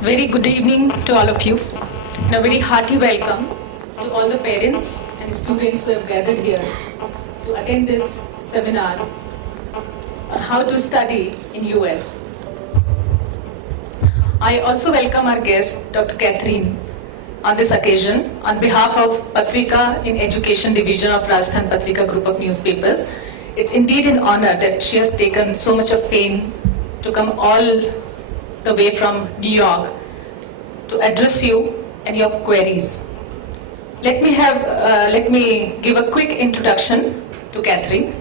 Very good evening to all of you, and a very hearty welcome to all the parents and students who have gathered here to attend this seminar on how to study in US. I also welcome our guest, Dr. Catherine, on this occasion on behalf of Patrika in Education Division of Rajasthan Patrika Group of Newspapers. It's indeed an honor that she has taken so much of pain to come all the way from New York to address you and your queries. Let me give a quick introduction to Catherine.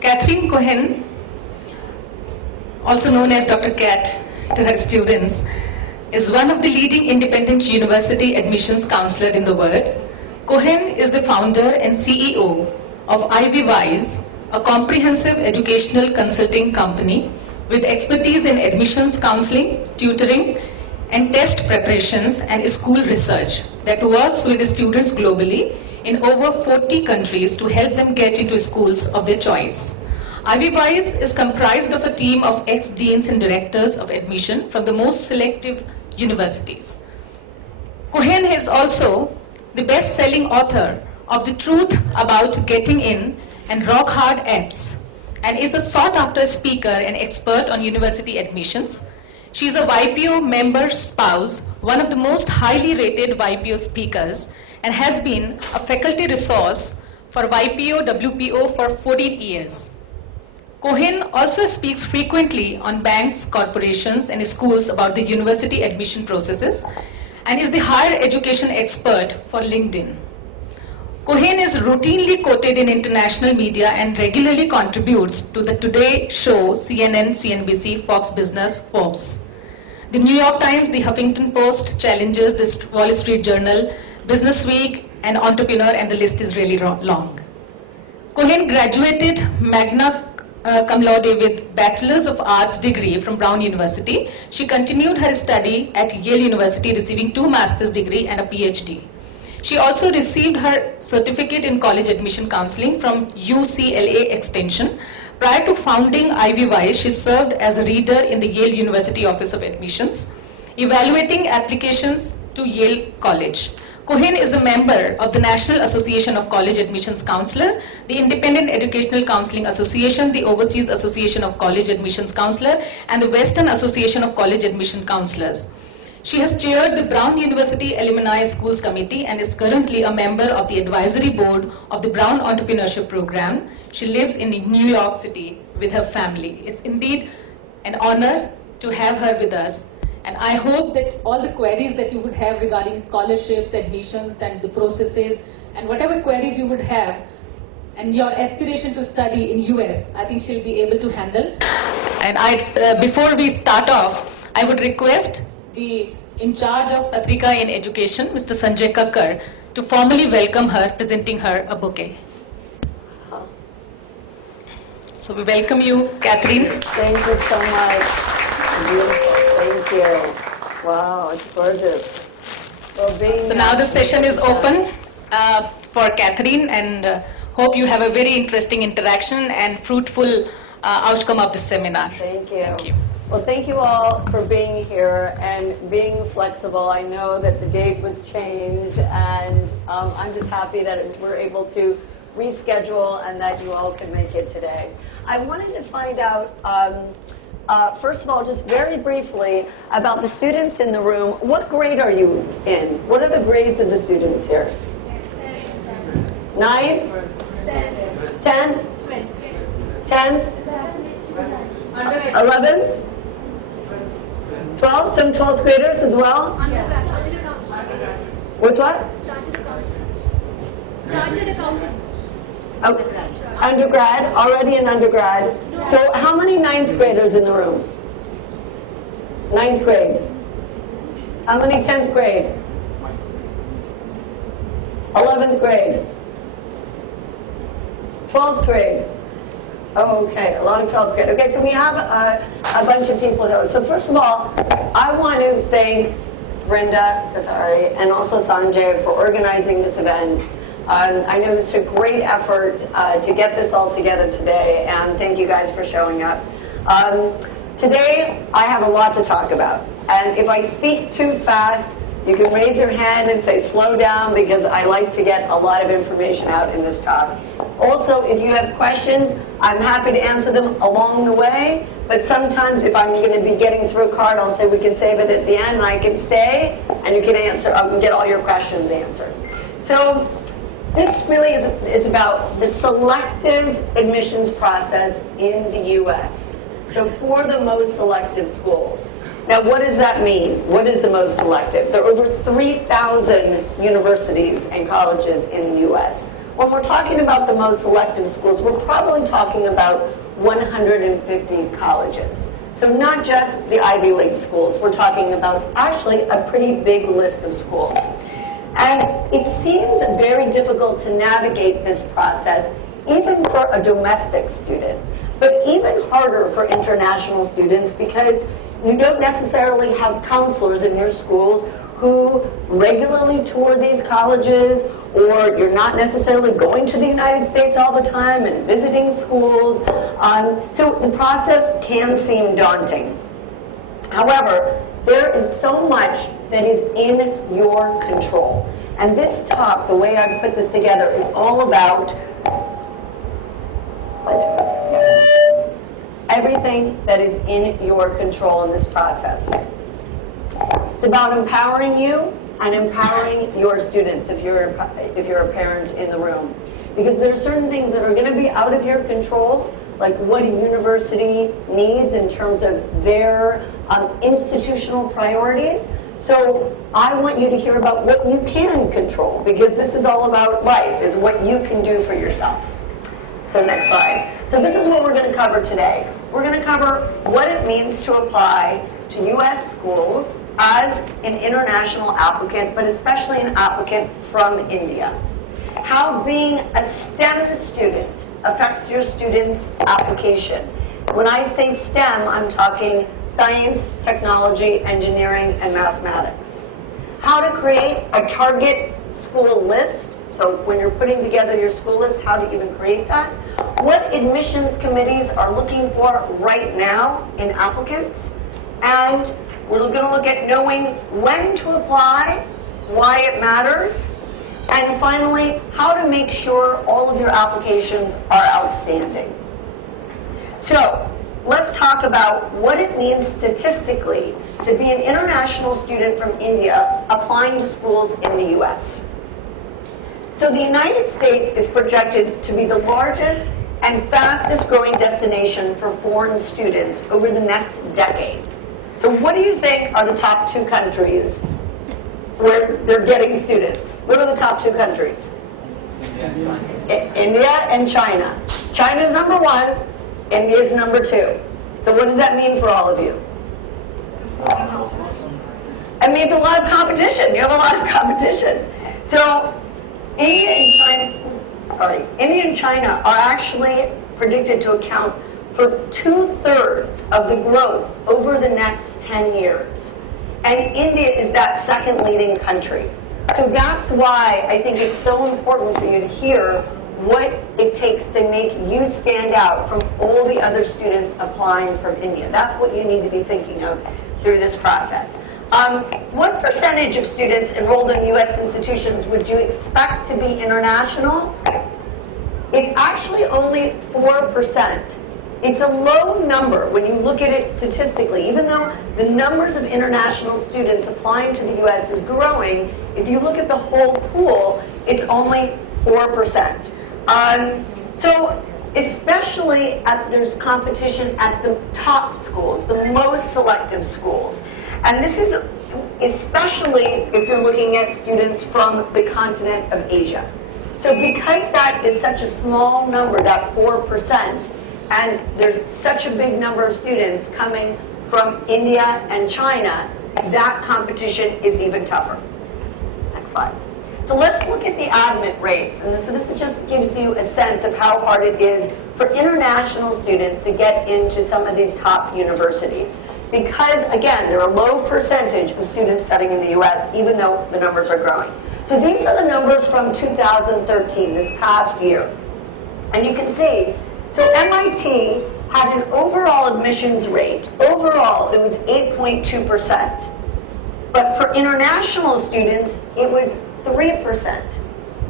Catherine Cohen, also known as Dr. Cat to her students, is one of the leading independent university admissions counselor in the world. Cohen is the founder and CEO of Ivy Wise, a comprehensive educational consulting company with expertise in admissions counseling, tutoring, and test preparations and school research that works with the students globally in over 40 countries to help them get into schools of their choice. Ivy Wise is comprised of a team of ex-deans and directors of admission from the most selective universities. Cohen is also the best-selling author of The Truth About Getting In and Rock Hard Apps, and is a sought-after speaker and expert on university admissions. She is a YPO member spouse, one of the most highly rated YPO speakers, and has been a faculty resource for YPO WPO for 14 years. Cohen also speaks frequently on banks, corporations, and schools about the university admission processes and is the higher education expert for LinkedIn. Cohen is routinely quoted in international media and regularly contributes to the Today Show, CNN, CNBC, Fox Business, Forbes. The New York Times, the Huffington Post, Challenges, the Wall Street Journal, Business Week, and Entrepreneur, and the list is really long. Cohen graduated magna cum laude with Bachelor's of Arts degree from Brown University. She continued her study at Yale University, receiving 2 master's degree and a PhD. She also received her certificate in college admission counseling from UCLA Extension. Prior to founding Ivy Wise, she served as a reader in the Yale University Office of Admissions, evaluating applications to Yale College. Cohen is a member of the National Association of College Admissions Counselor, the Independent Educational Counseling Association, the Overseas Association of College Admissions Counselor, and the Western Association of College Admission Counselors. She has chaired the Brown University Alumni Schools Committee and is currently a member of the advisory board of the Brown Entrepreneurship Program. She lives in New York City with her family. It's indeed an honor to have her with us. And I hope that all the queries that you would have regarding scholarships, admissions, and the processes, and whatever queries you would have, and your aspiration to study in US, I think she'll be able to handle. And before we start off, I would request the in charge of Patrika in Education, Mr. Sanjay Kakkar, to formally welcome her, presenting her a bouquet. So we welcome you, Catherine. Thank you so much. It's beautiful. Thank you. Wow, it's gorgeous. Well, so now the session is open for Catherine, and hope you have a very interesting interaction and fruitful outcome of the seminar. Thank you. Thank you. Well, thank you all for being here and being flexible. I know that the date was changed, and I'm just happy that we're able to reschedule and that you all could make it today. I wanted to find out, first of all, just very briefly about the students in the room. What grade are you in? What are the grades of the students here? 9? 10? 10? 11? 12? Some 12th graders as well? What's what? Undergrad, already an undergrad. So how many 9th graders in the room? 9th grade. How many 10th grade? 11th grade. 12th grade. Oh, okay, a lot of 12th grade. Okay, so we have a bunch of people here. So first of all, I want to thank Brenda Kathari and also Sanjay for organizing this event. I know this took great effort to get this all together today, and thank you guys for showing up. Today, I have a lot to talk about, and if I speak too fast, you can raise your hand and say slow down, because I like to get a lot of information out in this talk. Also, if you have questions, I'm happy to answer them along the way, but sometimes if I'm going to be getting through a card, I'll say we can save it at the end, and I can stay, and you can answer, I can get all your questions answered. So this really is about the selective admissions process in the U.S. So for the most selective schools. Now, what does that mean? What is the most selective? There are over 3,000 universities and colleges in the U.S. When we're talking about the most selective schools, we're probably talking about 150 colleges. So not just the Ivy League schools. We're talking about actually a pretty big list of schools. And it seems very difficult to navigate this process, even for a domestic student, but even harder for international students, because you don't necessarily have counselors in your schools who regularly tour these colleges, or you're not necessarily going to the United States all the time and visiting schools. So the process can seem daunting. However, there is so much that is in your control. And this talk, the way I put this together, is all about everything that is in your control in this process. It's about empowering you and empowering your students if you're a parent in the room. Because there are certain things that are going to be out of your control, like what a university needs in terms of their institutional priorities. So I want you to hear about what you can control, because this is all about life, is what you can do for yourself. So next slide. So this is what we're going to cover today. We're going to cover what it means to apply to U.S. schools as an international applicant, but especially an applicant from India. How being a STEM student affects your student's application. When I say STEM, I'm talking science, technology, engineering, and mathematics. How to create a target school list. So when you're putting together your school list, how to even create that. What admissions committees are looking for right now in applicants. And we're going to look at knowing when to apply, why it matters, and finally, how to make sure all of your applications are outstanding. So let's talk about what it means statistically to be an international student from India applying to schools in the U.S. So the United States is projected to be the largest and fastest growing destination for foreign students over the next decade. So what do you think are the top two countries where they're getting students? What are the top two countries? India and China. China is number one, India is number two. So what does that mean for all of you? It means a lot of competition. You have a lot of competition. So India and China are actually predicted to account for 2/3 of the growth over the next 10 years. And India is that second leading country. So that's why I think it's so important for you to hear what it takes to make you stand out from all the other students applying from India. That's what you need to be thinking of through this process. What percentage of students enrolled in U.S. institutions would you expect to be international? It's actually only 4%. It's a low number when you look at it statistically. Even though the numbers of international students applying to the U.S. is growing, if you look at the whole pool, it's only 4%. So especially there's competition at the top schools, the most selective schools. And this is especially if you're looking at students from the continent of Asia. So because that is such a small number, that 4%, and there's such a big number of students coming from India and China, that competition is even tougher. Next slide. So let's look at the admit rates. And so this just gives you a sense of how hard it is for international students to get into some of these top universities. Because, again, there are a low percentage of students studying in the U.S., even though the numbers are growing. So these are the numbers from 2013, this past year. And you can see, so MIT had an overall admissions rate. Overall, it was 8.2%. But for international students, it was 3%.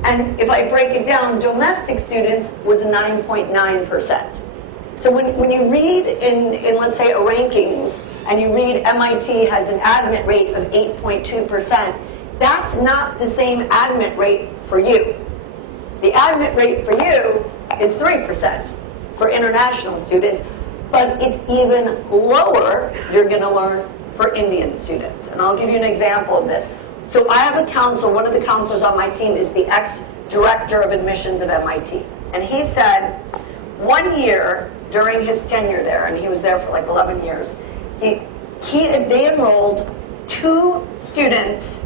And if I break it down, domestic students was 9.9%. So when you read in, let's say, a rankings, and you read MIT has an admit rate of 8.2%, that's not the same admit rate for you. The admit rate for you is 3% for international students, but it's even lower, you're going to learn, for Indian students. And I'll give you an example of this. So I have a counsel, one of the counselors on my team is the ex-director of admissions of MIT. And he said 1 year during his tenure there, and he was there for like 11 years, they enrolled 2 students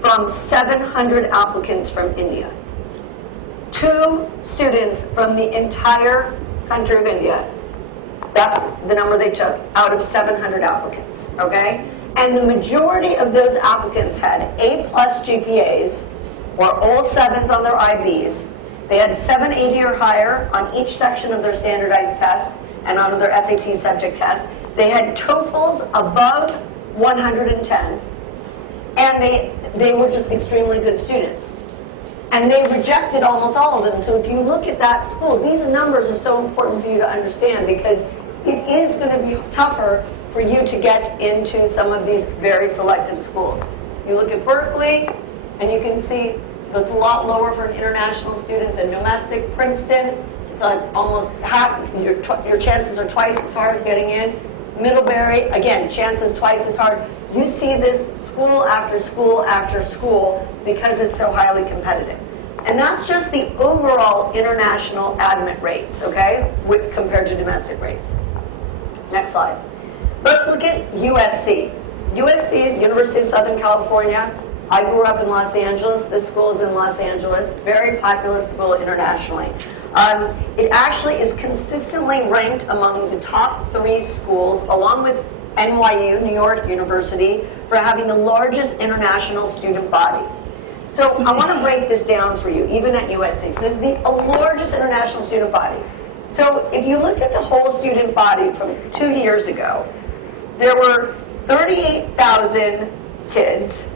from 700 applicants from India. 2 students from the entire country of India. That's the number they took out of 700 applicants, okay? And the majority of those applicants had A+ GPAs, or all 7s on their IBs. They had 780 or higher on each section of their standardized tests and on their SAT subject tests. They had TOEFLs above 110, and they were just extremely good students. And they rejected almost all of them. So if you look at that school, these numbers are so important for you to understand, because it is going to be tougher for you to get into some of these very selective schools. You look at Berkeley, and you can see that's a lot lower for an international student than domestic. Princeton, it's like almost half, your chances are twice as hard getting in. Middlebury, again, chances twice as hard. You see this school after school after school because it's so highly competitive. And that's just the overall international admit rates, okay, compared to domestic rates. Next slide. Let's look at USC. USC, University of Southern California. I grew up in Los Angeles. This school is in Los Angeles. Very popular school internationally. It actually is consistently ranked among the top 3 schools, along with NYU, New York University, for having the largest international student body. So I want to break this down for you, even at USC. So this is the largest international student body. So if you looked at the whole student body from 2 years ago, there were 38,000 kids,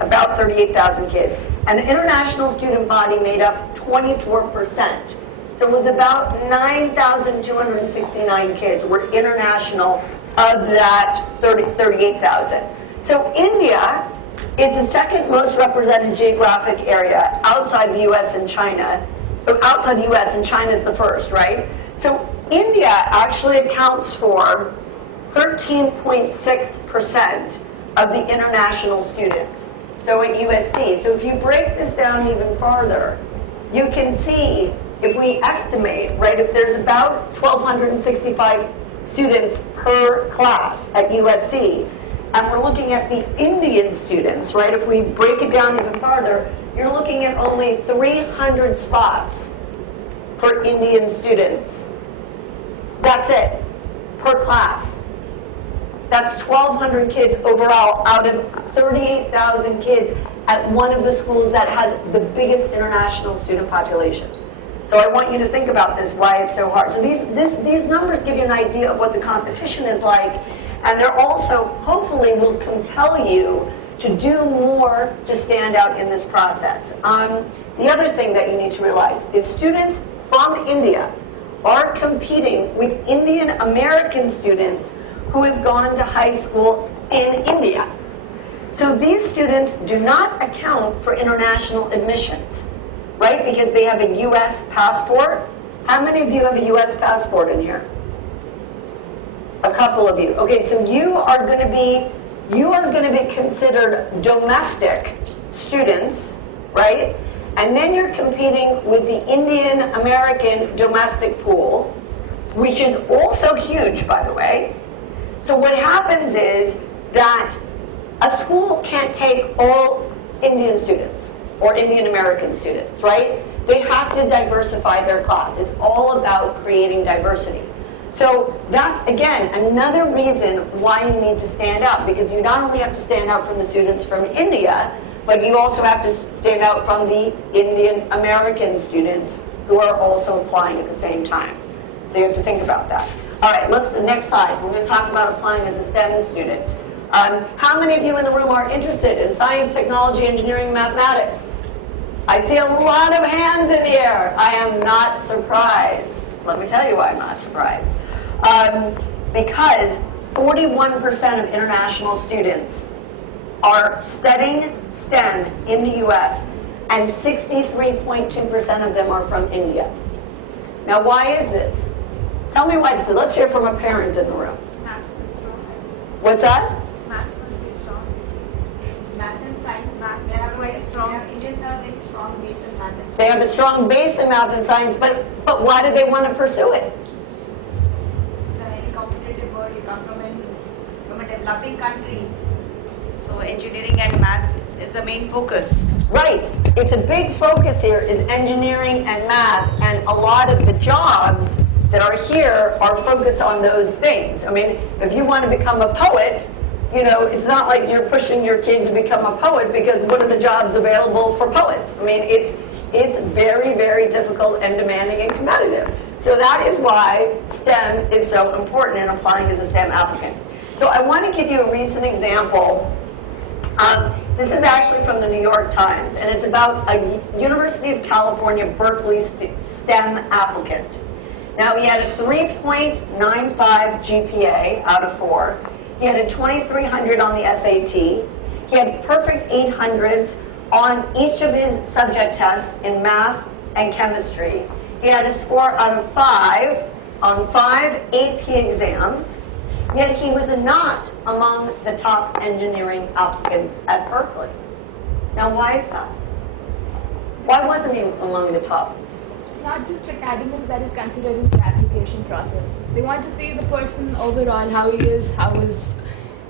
about 38,000 kids, and the international student body made up 24%. So it was about 9,269 kids were international of that 38,000. So India is the second most represented geographic area outside the US and China. Outside the US, and China is the first, right? So India actually accounts for 13.6% of the international students. So at USC. So if you break this down even farther, you can see, if we estimate, right, if there's about 1,265 students per class at USC, and we're looking at the Indian students, right, if we break it down even farther, you're looking at only 300 spots for Indian students. That's it, per class. That's 1,200 kids overall out of 38,000 kids at one of the schools that has the biggest international student population. So I want you to think about this, why it's so hard. So these numbers give you an idea of what the competition is like, and they're also, hopefully, will compel you to do more to stand out in this process. The other thing that you need to realize is students from India are competing with Indian American students who have gone to high school in India. So these students do not account for international admissions, right? Because they have a U.S. passport. How many of you have a U.S. passport in here? A couple of you. Okay, so you are going to be considered domestic students, right? And then you're competing with the Indian American domestic pool, which is also huge, by the way. So what happens is that a school can't take all Indian students or Indian American students, right? They have to diversify their class. It's all about creating diversity. So that's, again, another reason why you need to stand out, because you not only have to stand out from the students from India, but you also have to stand out from the Indian American students who are also applying at the same time. So you have to think about that. All right, next slide. We're going to talk about applying as a STEM student. How many of you in the room are interested in science, technology, engineering, and mathematics? I see a lot of hands in the air. I am not surprised. Let me tell you why I'm not surprised. Because 41% of international students are studying STEM in the US, and 63.2% of them are from India. Now, why is this? Tell me why this is. Let's hear from a parent in the room. Maths is strong. What's that? Maths must be strong. Math and science, they have quite strong. Indians have a very strong base in math and science. They have a strong base in math and science, but why do they want to pursue it? It's a very competitive world. You come from a developing country. So engineering and math is the main focus. Right. It's a big focus here is engineering and math, and a lot of the jobs that are here are focused on those things. I mean, if you want to become a poet, you know, it's not like you're pushing your kid to become a poet, because what are the jobs available for poets? I mean, it's very, very difficult and demanding and competitive. So that is why STEM is so important in applying as a STEM applicant. So I want to give you a recent example. This is actually from the New York Times, and it's about a University of California, Berkeley STEM applicant. Now, he had a 3.95 GPA out of 4. He had a 2300 on the SAT. He had perfect 800s on each of his subject tests in math and chemistry. He had a score out of 5 on 5 AP exams, yet he was not among the top engineering applicants at Berkeley. Now, why is that? Why wasn't he among the top? It's not just academics that is considered in the application process. They want to see the person overall, how he is, how his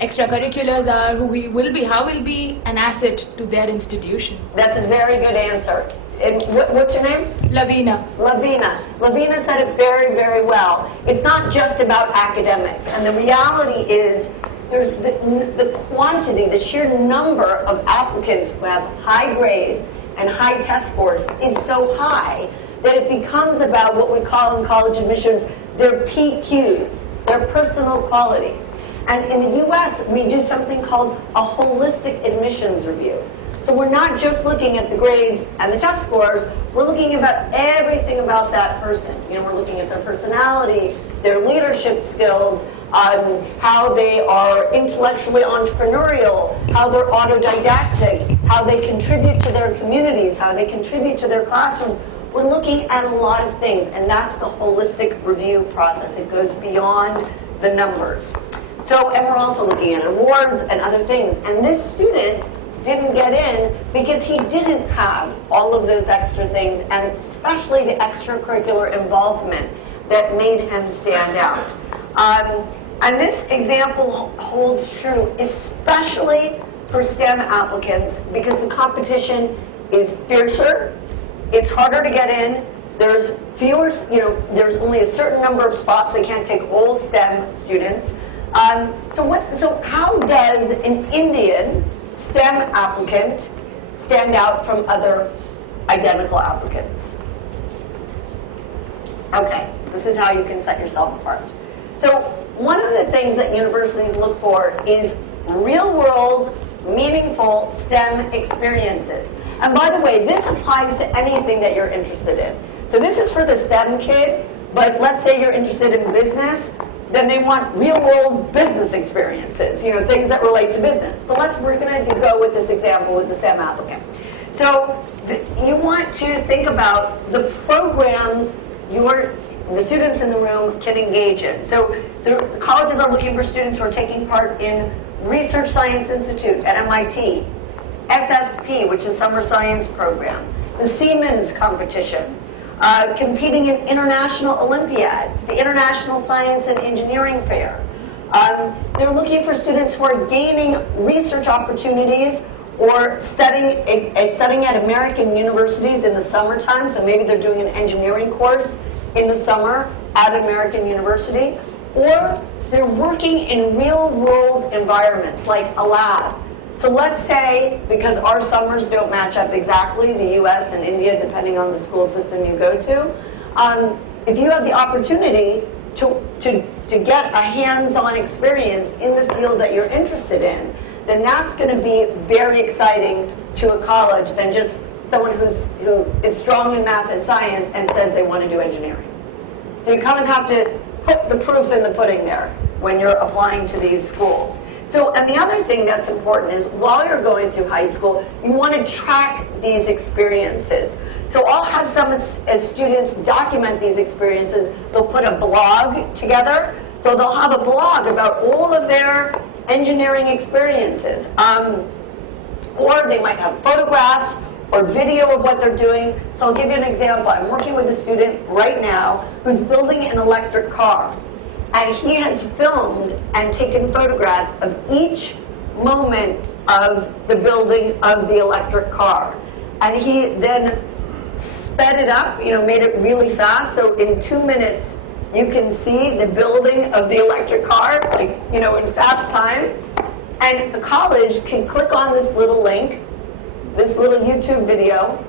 extracurriculars are, who he will be, how he'll be an asset to their institution. That's a very good answer. And what's your name? Lavina. Lavina. Lavina said it very, very well. It's not just about academics. And the reality is there's the quantity, the sheer number of applicants who have high grades and high test scores is so high that it becomes about what we call in college admissions their PQs, their personal qualities. And in the US, we do something called a holistic admissions review. So we're not just looking at the grades and the test scores, we're looking about everything about that person. You know, we're looking at their personality, their leadership skills, how they are intellectually entrepreneurial, how they're autodidactic, how they contribute to their communities, how they contribute to their classrooms. We're looking at a lot of things, and that's the holistic review process. It goes beyond the numbers. So, and we're also looking at awards and other things. And this student didn't get in because he didn't have all of those extra things, and especially the extracurricular involvement that made him stand out. And this example holds true, especially for STEM applicants, because the competition is fiercer, it's harder to get in, there's fewer, there's only a certain number of spots. They can't take all STEM students. So how does an Indian STEM applicant stand out from other identical applicants? Okay, this is how you can set yourself apart. So one of the things that universities look for is real-world, meaningful STEM experiences. And by the way, this applies to anything that you're interested in. So this is for the STEM kid, but let's say you're interested in business, then they want real-world business experiences, things that relate to business. But we're going to go with this example with the STEM applicant. So you want to think about the programs the students in the room can engage in. So the colleges are looking for students who are taking part in Research Science Institute at MIT, SSP, which is Summer Science Program, the Siemens competition, competing in international Olympiads, the International Science and Engineering Fair. They're looking for students who are gaining research opportunities or studying at American universities in the summertime. So maybe they're doing an engineering course in the summer at American University. Or they're working in real-world environments like a lab. So let's say, because our summers don't match up exactly, the US and India, depending on the school system you go to, if you have the opportunity to get a hands-on experience in the field that you're interested in, then that's going to be very exciting to a college than just someone who is strong in math and science and says they want to do engineering. So you kind of have to put the proof in the pudding there when you're applying to these schools. So, and the other thing that's important is while you're going through high school, you want to track these experiences. So I'll have some as students document these experiences. They'll put a blog together. So they'll have a blog about all of their engineering experiences. Or they might have photographs or video of what they're doing. So I'll give you an example. I'm working with a student right now who's building an electric car. And he has filmed and taken photographs of each moment of the building of the electric car. And he then sped it up, made it really fast. So in 2 minutes, you can see the building of the electric car, in fast time. And a college can click on this little link, this little YouTube video,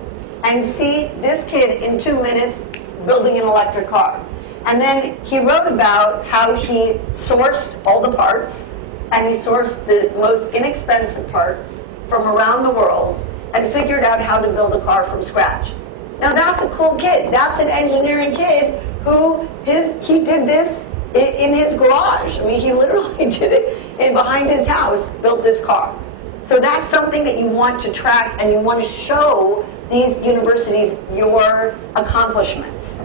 and see this kid in 2 minutes building an electric car. And then he wrote about how he sourced all the parts, and he sourced the most inexpensive parts from around the world, and figured out how to build a car from scratch. Now that's a cool kid. That's an engineering kid who he did this in his garage. I mean, he literally did it behind his house, built this car. So that's something that you want to track, and you want to show these universities your accomplishments.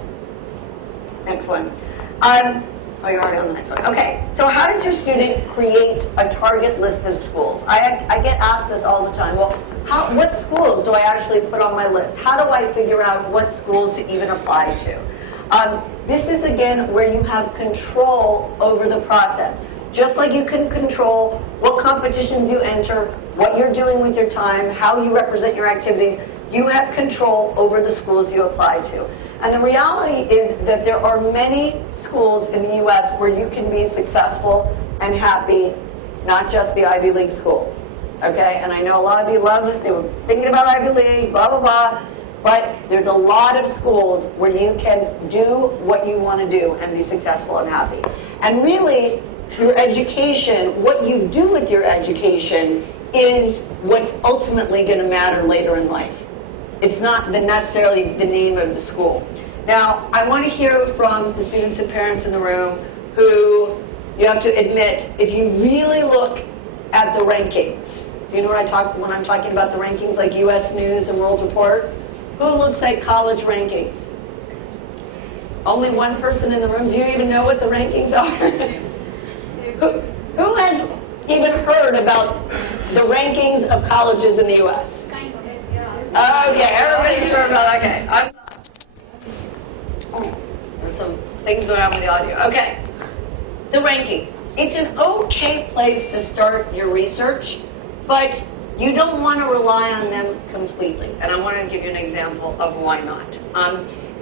Next one. Oh, you're already on the next one. Okay, so how does your student create a target list of schools? I get asked this all the time. Well, what schools do I actually put on my list? How do I figure out what schools to even apply to? This is, again, where you have control over the process. Just like you can control what competitions you enter, what you're doing with your time, how you represent your activities, you have control over the schools you apply to. And the reality is that there are many schools in the US where you can be successful and happy, not just the Ivy League schools. Okay? And I know a lot of you they were thinking about Ivy League, blah, blah, blah. But there's a lot of schools where you can do what you want to do and be successful and happy. And really, your education, what you do with your education, is what's ultimately going to matter later in life. It's not necessarily the name of the school. Now, I want to hear from the students and parents in the room who, you have to admit, if you really look at the rankings, do you know what when I'm talking about the rankings, like US News and World Report? Who looks at college rankings? Only one person in the room. Do you even know what the rankings are? Who has even heard about the rankings of colleges in the US? Okay, everybody's heard about okay. There's some things going on with the audio. Okay, the rankings. It's an okay place to start your research, but you don't want to rely on them completely. And I want to give you an example of why not.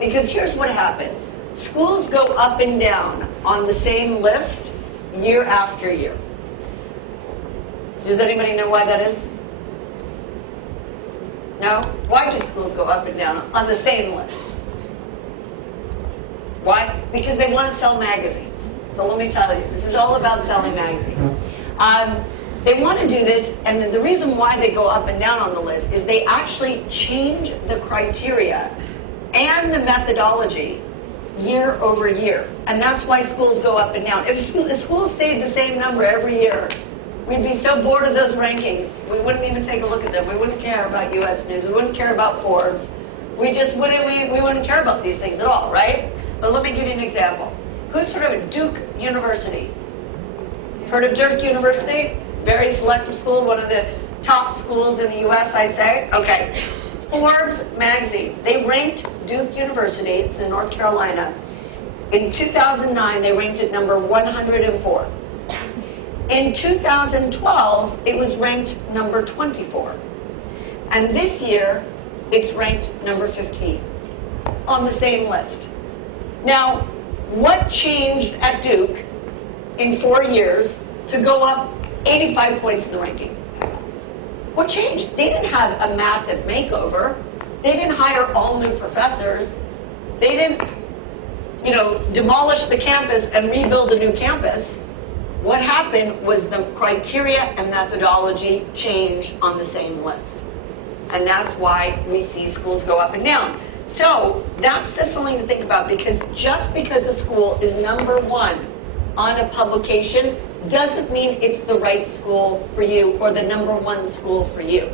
Because here's what happens. Schools go up and down on the same list year after year. Does anybody know why that is? No? Why do schools go up and down on the same list? Why? Because they want to sell magazines. So let me tell you, this is all about selling magazines. They want to do this, and the reason why they go up and down on the list is they actually change the criteria and the methodology year over year. And that's why schools go up and down. If schools stayed the same number every year, we'd be so bored of those rankings. We wouldn't even take a look at them. We wouldn't care about US News. We wouldn't care about Forbes. We just wouldn't, we wouldn't care about these things at all, right? But let me give you an example. Who's heard of Duke University? Heard of Duke University? Very selective school, one of the top schools in the US, I'd say. Okay. Forbes magazine, they ranked Duke University, it's in North Carolina. In 2009, they ranked it number 104. In 2012, it was ranked number 24. And this year, it's ranked number 15 on the same list. Now, what changed at Duke in 4 years to go up 85 points in the ranking? What changed? They didn't have a massive makeover. They didn't hire all new professors. They didn't, demolish the campus and rebuild a new campus. What happened was the criteria and methodology changed on the same list. And that's why we see schools go up and down. So that's just something to think about, because just because a school is number one on a publication doesn't mean it's the right school for you or the number one school for you.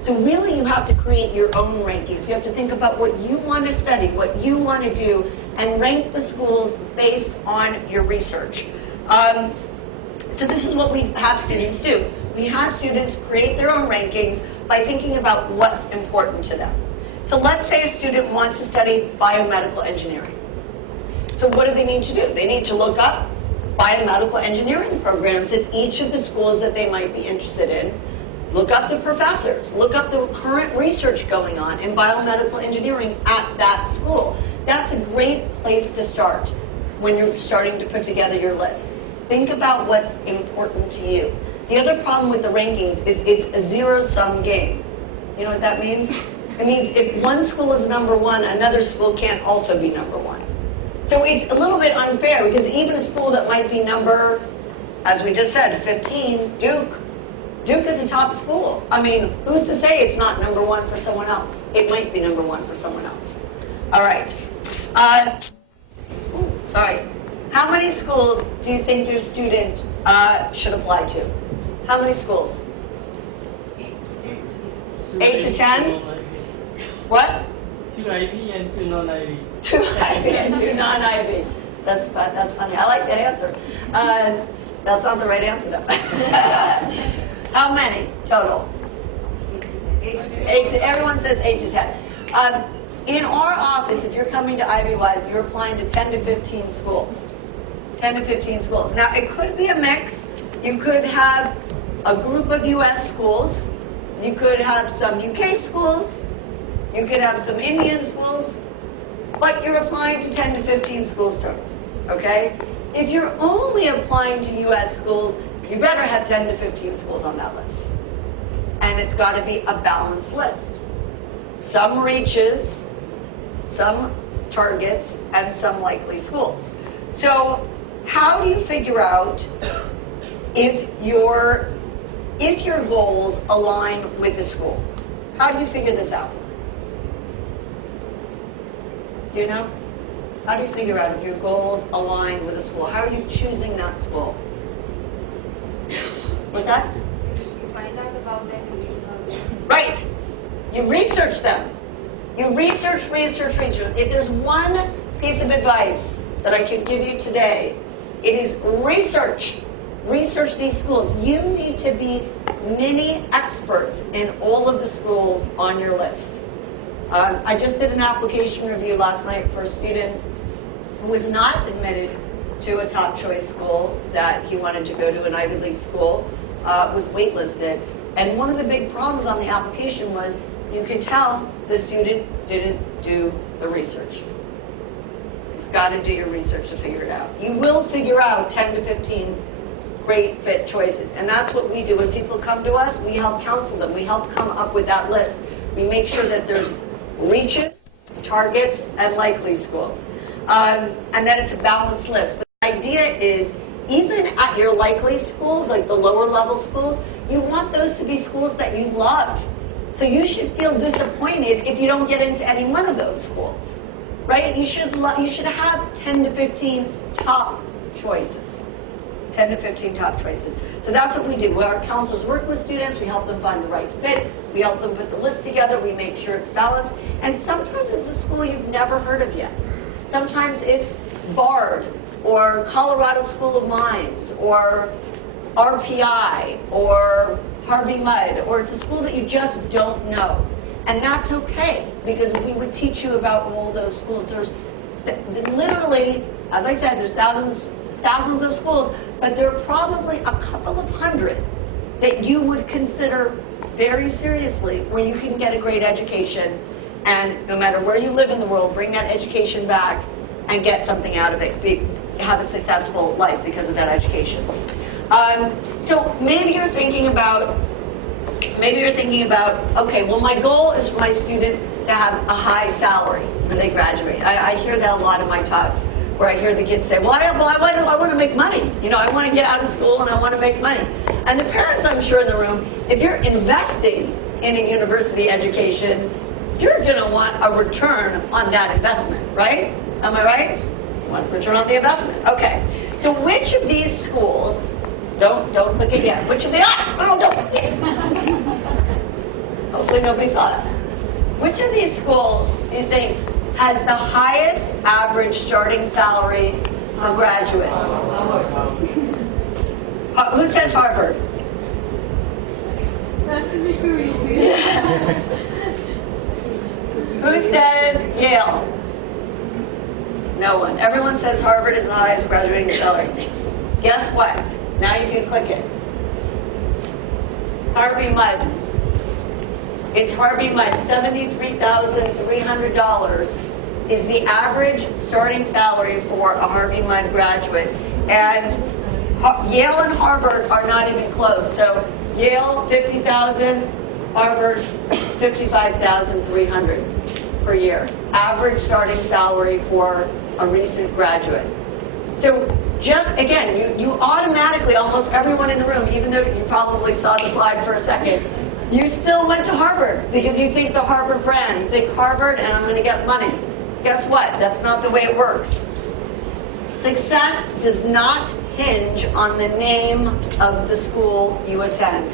So really you have to create your own rankings. You have to think about what you want to study, what you want to do, and rank the schools based on your research. So this is what we have students do. We have students create their own rankings by thinking about what's important to them. So let's say a student wants to study biomedical engineering. So what do they need to do? They need to look up biomedical engineering programs at each of the schools that they might be interested in. Look up the professors. Look up the current research going on in biomedical engineering at that school. That's a great place to start when you're starting to put together your list. Think about what's important to you. The other problem with the rankings is it's a zero-sum game. You know what that means? It means if one school is number one, another school can't also be number one. So it's a little bit unfair, because even a school that might be number, as we just said, 15, Duke is a top school. I mean, who's to say it's not number one for someone else? It might be number one for someone else. All right. Sorry. How many schools do you think your student should apply to? How many schools? 8 to 10? What? 2 IB and 2 non-IB. 2 IB and 2 non-IB. That's funny. I like that answer. That's not the right answer, though. How many total? 8 to, everyone says 8 to 10. In our office, if you're coming to IB-Wise, you're applying to 10 to 15 schools. 10 to 15 schools. Now, it could be a mix. You could have a group of US schools. You could have some UK schools. You could have some Indian schools. But you're applying to 10 to 15 schools total, okay? If you're only applying to US schools, you better have 10 to 15 schools on that list. And it's got to be a balanced list. Some reaches, some targets, and some likely schools. So how do you figure out if your goals align with the school? How do you figure this out? You know? How do you figure out if your goals align with a school? How are you choosing that school? What's that? You find out about them. Right. You research them. You research. If there's one piece of advice that I can give you today, it is research. Research these schools. You need to be mini experts in all of the schools on your list. I just did an application review last night for a student who was not admitted to a top choice school that he wanted to go to, an Ivy League school, was waitlisted. And one of the big problems on the application was you could tell the student didn't do the research. You've got to do your research to figure it out. You will figure out 10 to 15 great fit choices. And that's what we do. When people come to us, we help counsel them. We help come up with that list. We make sure that there's reaches, targets, and likely schools. And that it's a balanced list. But the idea is, even at your likely schools, like the lower level schools, you want those to be schools that you love. So you should feel disappointed if you don't get into any one of those schools, right? You should have 10 to 15 top choices. 10 to 15 top choices. So that's what we do. Our counselors work with students. We help them find the right fit. We help them put the list together. We make sure it's balanced. And sometimes it's a school you've never heard of yet. Sometimes it's Bard or Colorado School of Mines or RPI or Harvey Mudd, or it's a school that you just don't know. And that's okay, because we would teach you about all those schools. There's literally, as I said, there's thousands of schools, but there are probably a couple of hundred that you would consider very seriously, where you can get a great education, and no matter where you live in the world, bring that education back and get something out of it. Have a successful life because of that education. So maybe you're thinking about maybe you're thinking about, okay, well, my goal is for my student to have a high salary when they graduate. I hear that a lot in my talks, where I hear the kids say, well, I want to make money. You know, I want to get out of school and I want to make money. And the parents, I'm sure, in the room, if you're investing in a university education, you're going to want a return on that investment, right? Am I right? You want a return on the investment. Okay. So which of these schools, don't click it yet, which of the, don't click it. Hopefully nobody saw that. Which of these schools do you think has the highest average starting salary for graduates? Who says Harvard? Who says Yale? No one. Everyone says Harvard is the highest graduating salary. Guess what? Now you can click it. Harvey Mudd. It's Harvey Mudd. $73,300 is the average starting salary for a Harvey Mudd graduate. And Yale and Harvard are not even close. So Yale, $50,000, Harvard, $55,300 per year. Average starting salary for a recent graduate. So just, again, you automatically, almost everyone in the room, even though you probably saw the slide for a second, you still went to Harvard because you think the Harvard brand. You think Harvard and I'm going to get money. Guess what? That's not the way it works. Success does not hinge on the name of the school you attend.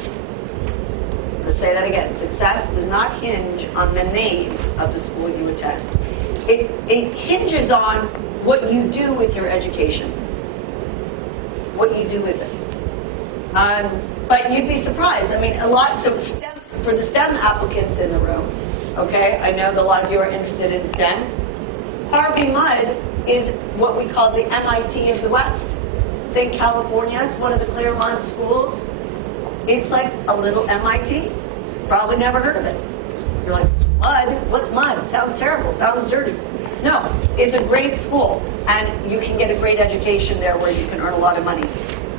Let's say that again. Success does not hinge on the name of the school you attend. It hinges on what you do with your education. What you do with it. But you'd be surprised. I mean, a lot, so STEM, for the STEM applicants in the room, okay, I know that a lot of you are interested in STEM. Harvey Mudd is what we call the MIT of the West. It's in California. It's one of the Claremont schools. It's like a little MIT. Probably never heard of it. You're like, Mudd? What's Mudd? Sounds terrible. Sounds dirty. No, it's a great school, and you can get a great education there where you can earn a lot of money.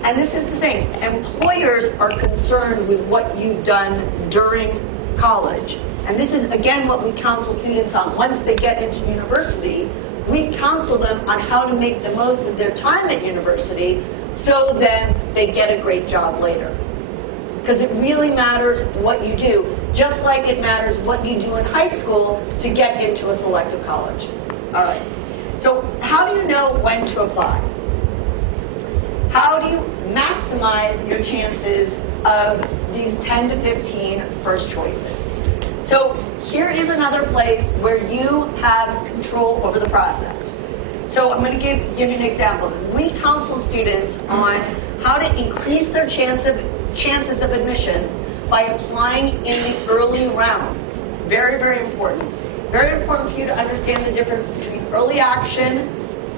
And this is the thing. Employers are concerned with what you've done during college. And this is, again, what we counsel students on. Once they get into university, we counsel them on how to make the most of their time at university so then they get a great job later. Because it really matters what you do, just like it matters what you do in high school to get into a selective college. All right. So how do you know when to apply? How do you maximize your chances of these 10 to 15 first choices? So here is another place where you have control over the process. So I'm going to give you an example. We counsel students on how to increase their chances of admission by applying in the early rounds. Very, very important. Very important for you to understand the difference between early action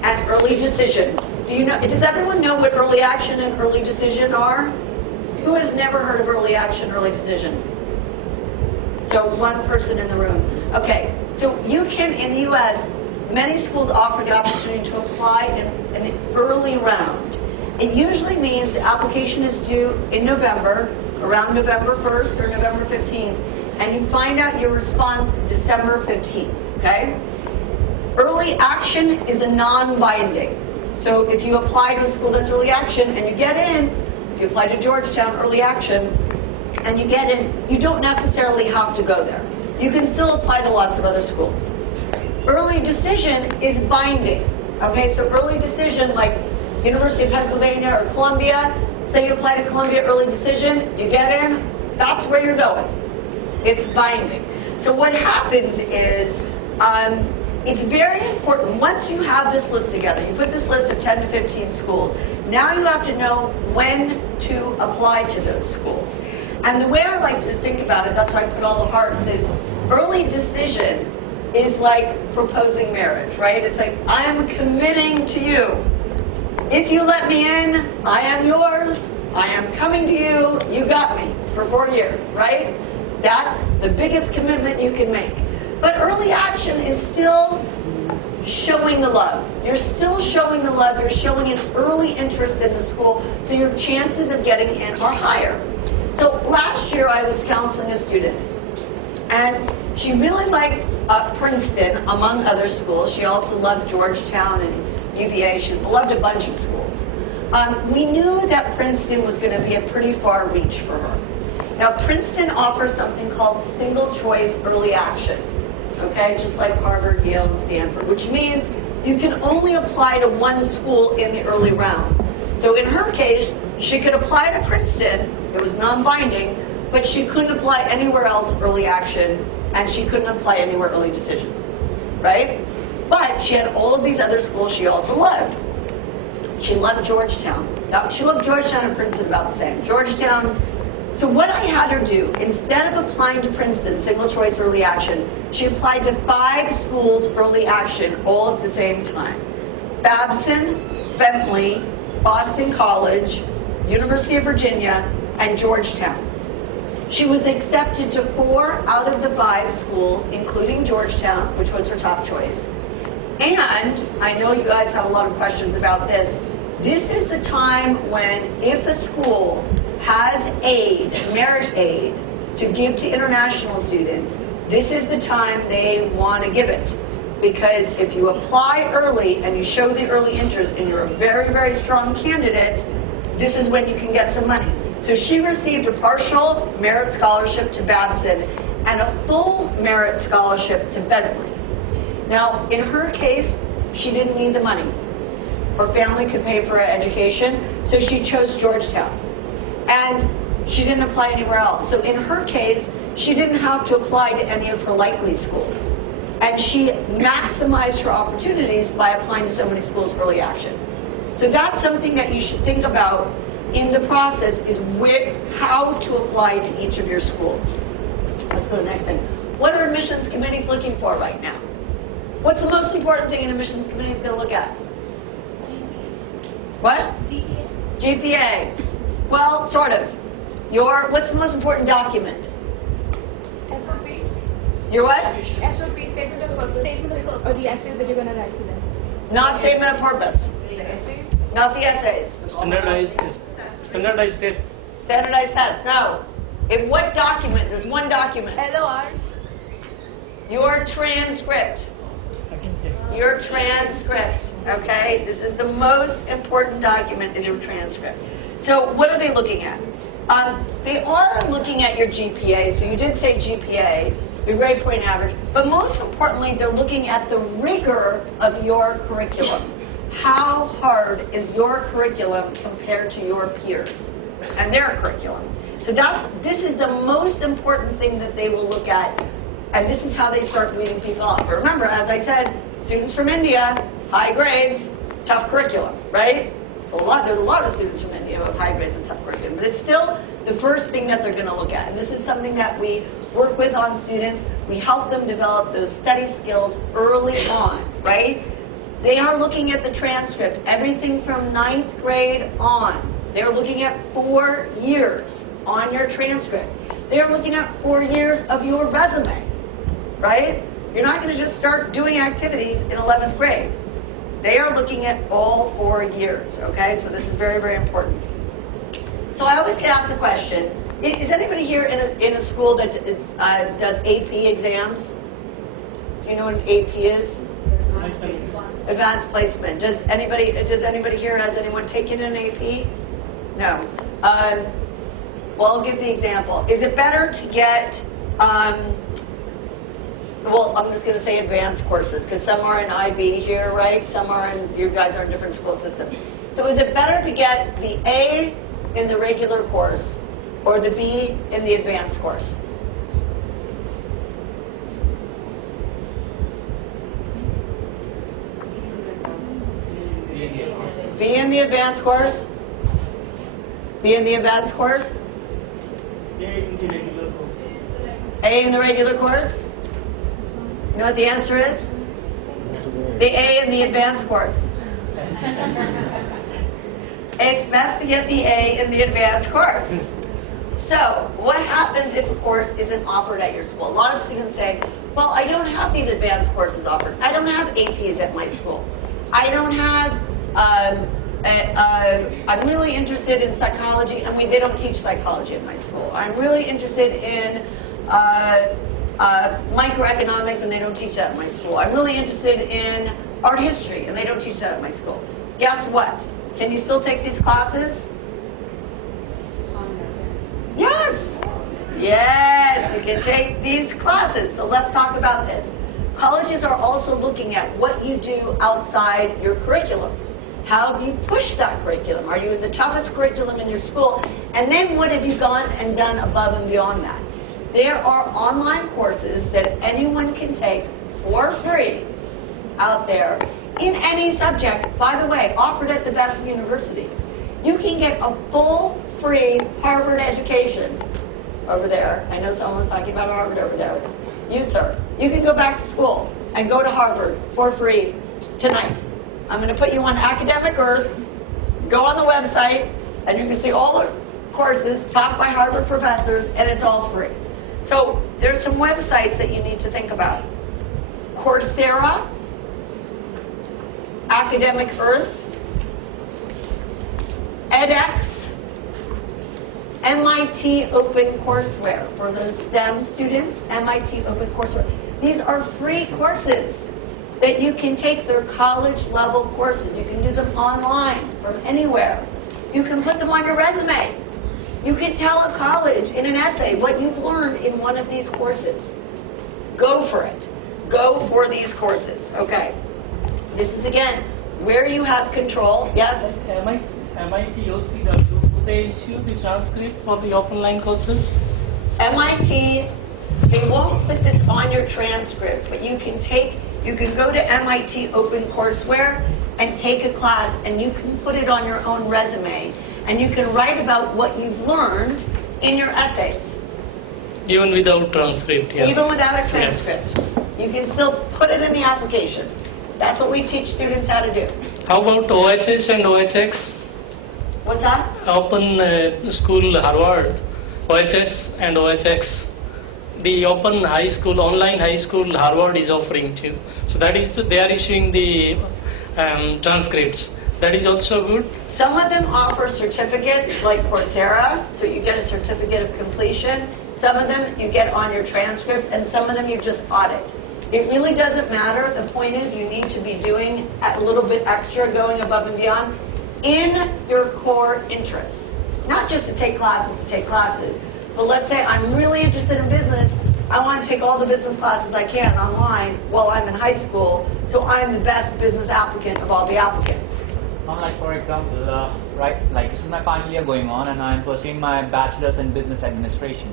and early decision. Do you know? Does everyone know what early action and early decision are? Who has never heard of early action, early decision? So one person in the room. Okay, so you can, in the U.S., many schools offer the opportunity to apply in an early round. It usually means the application is due in November, around November 1st or November 15th, and you find out your response December 15th, okay? Early action is a non-binding. So if you apply to a school that's early action and you get in, if you apply to Georgetown early action and you get in, you don't necessarily have to go there. You can still apply to lots of other schools. Early decision is binding, okay? So early decision, like University of Pennsylvania or Columbia, say you apply to Columbia early decision, you get in, that's where you're going. It's binding. So what happens is, it's very important, once you have this list together, you put this list of 10 to 15 schools, now you have to know when to apply to those schools. And the way I like to think about it, that's why I put all the hearts, is early decision is like proposing marriage, right? It's like, I am committing to you. If you let me in, I am yours, I am coming to you, you got me for 4 years, right? That's the biggest commitment you can make. But early action is still showing the love. You're still showing the love, you're showing an early interest in the school, so your chances of getting in are higher. So last year I was counseling a student, and she really liked Princeton, among other schools. She also loved Georgetown and UVA. She loved a bunch of schools. We knew that Princeton was going to be a pretty far reach for her. Now, Princeton offers something called single choice early action, okay, just like Harvard, Yale, and Stanford, which means you can only apply to one school in the early round. So in her case, she could apply to Princeton. It was non-binding, but she couldn't apply anywhere else early action, and she couldn't apply anywhere early decision, right? But she had all of these other schools she also loved. She loved Georgetown. Now, she loved Georgetown and Princeton about the same. Georgetown. So what I had her do, instead of applying to Princeton, single choice early action, she applied to 5 schools early action all at the same time. Babson, Bentley, Boston College, University of Virginia, and Georgetown. She was accepted to 4 out of the 5 schools, including Georgetown, which was her top choice. And I know you guys have a lot of questions about this. This is the time when, if a school has aid, merit aid, to give to international students, this is the time they want to give it. Because if you apply early and you show the early interest and you're a very, very strong candidate, this is when you can get some money. So she received a partial merit scholarship to Babson and a full merit scholarship to Bentley. Now, in her case, she didn't need the money. Her family could pay for her education, so she chose Georgetown. And she didn't apply anywhere else. So in her case, she didn't have to apply to any of her likely schools. And she maximized her opportunities by applying to so many schools early action. So that's something that you should think about in the process, is how to apply to each of your schools. Let's go to the next thing. What are admissions committees looking for right now? What's the most important thing an admissions committee is going to look at? What? GPA. GPA. Well, sort of. What's the most important document? SOP. Your what? SOP, statement of purpose. Or the essays that you're going to write for them. Not statement of purpose. The essays? Not the essays. Standardized tests. Standardized tests. Standardized tests. No. In what document? There's one document. LORs. Your transcript. Your transcript, okay? This is the most important document, is your transcript. So what are they looking at? They are looking at your GPA. So you did say GPA, your grade point average, but most importantly, they're looking at the rigor of your curriculum. How hard is your curriculum compared to your peers and their curriculum? So this is the most important thing that they will look at, and this is how they start weeding people off. But remember, as I said, students from India, high grades, tough curriculum, right? There's a lot of students from India who have high grades and tough curriculum, but it's still the first thing that they're going to look at. And this is something that we work with on students. We help them develop those study skills early on, right? They are looking at the transcript, everything from 9th grade on. They're looking at 4 years on your transcript. They're looking at 4 years of your resume, right? You're not going to just start doing activities in 11th grade. They are looking at all 4 years, okay? So this is very, very important. So I always get asked the question, is anybody here in a school that does AP exams? Do you know what an AP is? Advanced placement. Does anybody here, has anyone taken an AP? No. Well, I'll give the example. Is it better to get, well, I'm just going to say advanced courses, because some are in IB here, right? Some are in, you guys are in different school systems. So is it better to get the A in the regular course or the B in the advanced course? B in the advanced course? B in the advanced course? A in the regular course. A in the regular course? You know what the answer is? The A in the advanced course. It's best to get the A in the advanced course. So, what happens if a course isn't offered at your school? A lot of students say, well, I don't have these advanced courses offered. I don't have APs at my school. I don't have I'm really interested in psychology, and they don't teach psychology at my school. I'm really interested in microeconomics, and they don't teach that at my school. I'm really interested in art history, and they don't teach that at my school. Guess what? Can you still take these classes? Yes! Yes, you can take these classes. So let's talk about this. Colleges are also looking at what you do outside your curriculum. How have you pushed that curriculum? Are you in the toughest curriculum in your school? And then what have you gone and done above and beyond that? There are online courses that anyone can take for free out there in any subject, by the way, offered at the best universities. You can get a full, free Harvard education over there. I know someone was talking about Harvard over there. You, sir, you can go back to school and go to Harvard for free tonight. I'm going to put you on Academic Earth. Go on the website, and you can see all the courses taught by Harvard professors, and it's all free. So there's some websites that you need to think about. Coursera, Academic Earth, edX, MIT OpenCourseWare. For those STEM students, MIT OpenCourseWare. These are free courses that you can take. Their college-level courses. You can do them online from anywhere. You can put them on your resume. You can tell a college in an essay what you've learned in one of these courses. Go for it. Go for these courses. Okay. This is, again, where you have control. Yes? MIT OCW, do they issue the transcript for the online courses? MIT, they won't put this on your transcript, but you can go to MIT OpenCourseWare and take a class, and you can put it on your own resume, and you can write about what you've learned in your essays. Even without transcript, yeah. Even without a transcript. Yeah. You can still put it in the application. That's what we teach students how to do. How about OHS and OHX? What's that? Open School Harvard, OHS and OHX. The Open High School, online high school Harvard is offering too. So that is, they are issuing the transcripts. That is also good. Some of them offer certificates like Coursera, so you get a certificate of completion. Some of them you get on your transcript, and some of them you just audit. It really doesn't matter. The point is you need to be doing a little bit extra, going above and beyond in your core interests. Not just to take classes, but let's say I'm really interested in business. I want to take all the business classes I can online while I'm in high school, so I'm the best business applicant of all the applicants. Like, for example, like this is my final year going on, and I'm pursuing my bachelor's in business administration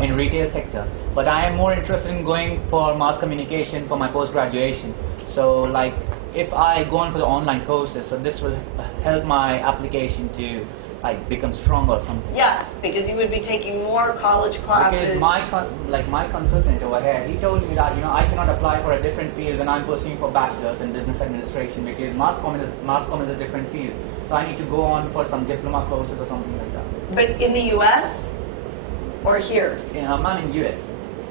in retail sector. But I am more interested in going for mass communication for my post-graduation. So, like, if I go on for the online courses, so this will help my application to like become strong or something. Yes, because you would be taking more college classes. Because my consultant over here, he told me that I cannot apply for a different field when I'm pursuing for bachelor's in business administration, because mass comm is a different field. So I need to go on for some diploma courses or something like that. But in the U.S. or here? I'm in U.S.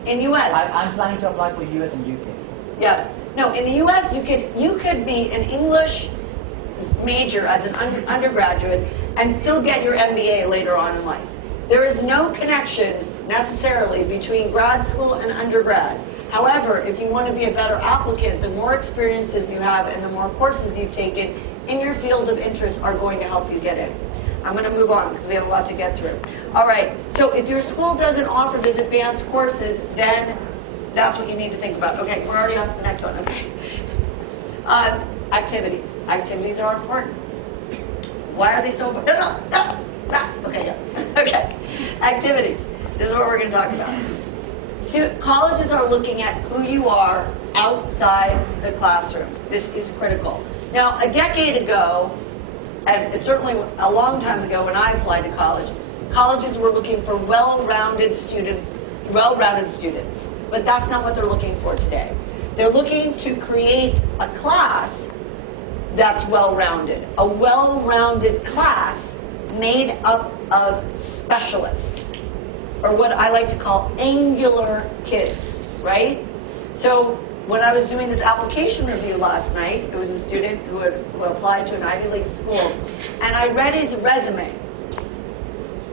In U.S. I'm planning to apply for U.S. and U.K. Yes. No, in the U.S. you could be an English major as an undergraduate and still get your MBA later on in life. There is no connection necessarily between grad school and undergrad. However, if you want to be a better applicant, the more experiences you have and the more courses you've taken in your field of interest are going to help you get in. I'm going to move on because we have a lot to get through. All right, so if your school doesn't offer these advanced courses, then that's what you need to think about. Okay, we're already on to the next one. Okay. Activities. Activities are important. Why are they so important? No. Okay, yeah. Okay. Activities. This is what we're going to talk about. So colleges are looking at who you are outside the classroom. This is critical. Now, a decade ago, and certainly a long time ago when I applied to college, colleges were looking for well-rounded students. But that's not what they're looking for today. They're looking to create a class that's well-rounded. A well-rounded class made up of specialists, or what I like to call angular kids, right? So when I was doing this application review last night, there was a student who applied to an Ivy League school, and I read his resume.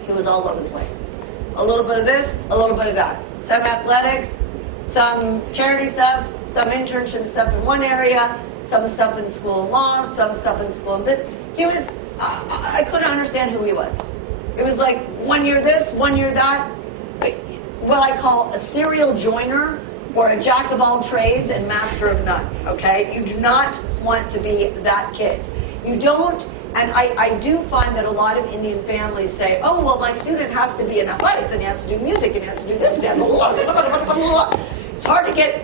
He was all over the place. A little bit of this, a little bit of that. Some athletics, some charity stuff, some internship stuff in one area, some stuff in school and law, some stuff in school and business. He was, I couldn't understand who he was. It was like 1 year this, 1 year that. What I call a serial joiner, or a jack of all trades and master of none, okay? You do not want to be that kid. You don't, and I do find that a lot of Indian families say, oh, well, my student has to be in athletics, and he has to do music, and he has to do this, and it's hard to get,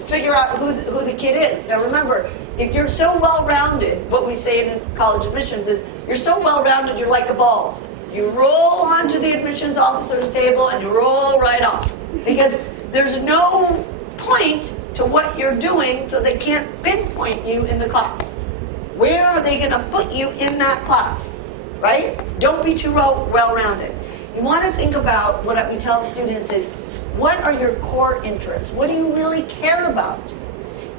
figure out who the kid is. Now remember, if you're so well-rounded, what we say in college admissions is, you're so well-rounded, you're like a ball. You roll onto the admissions officer's table, and you roll right off. Because there's no point to what you're doing, so they can't pinpoint you in the class. Where are they going to put you in that class, right? Don't be too well-rounded. You want to think about what we tell students is, what are your core interests? What do you really care about?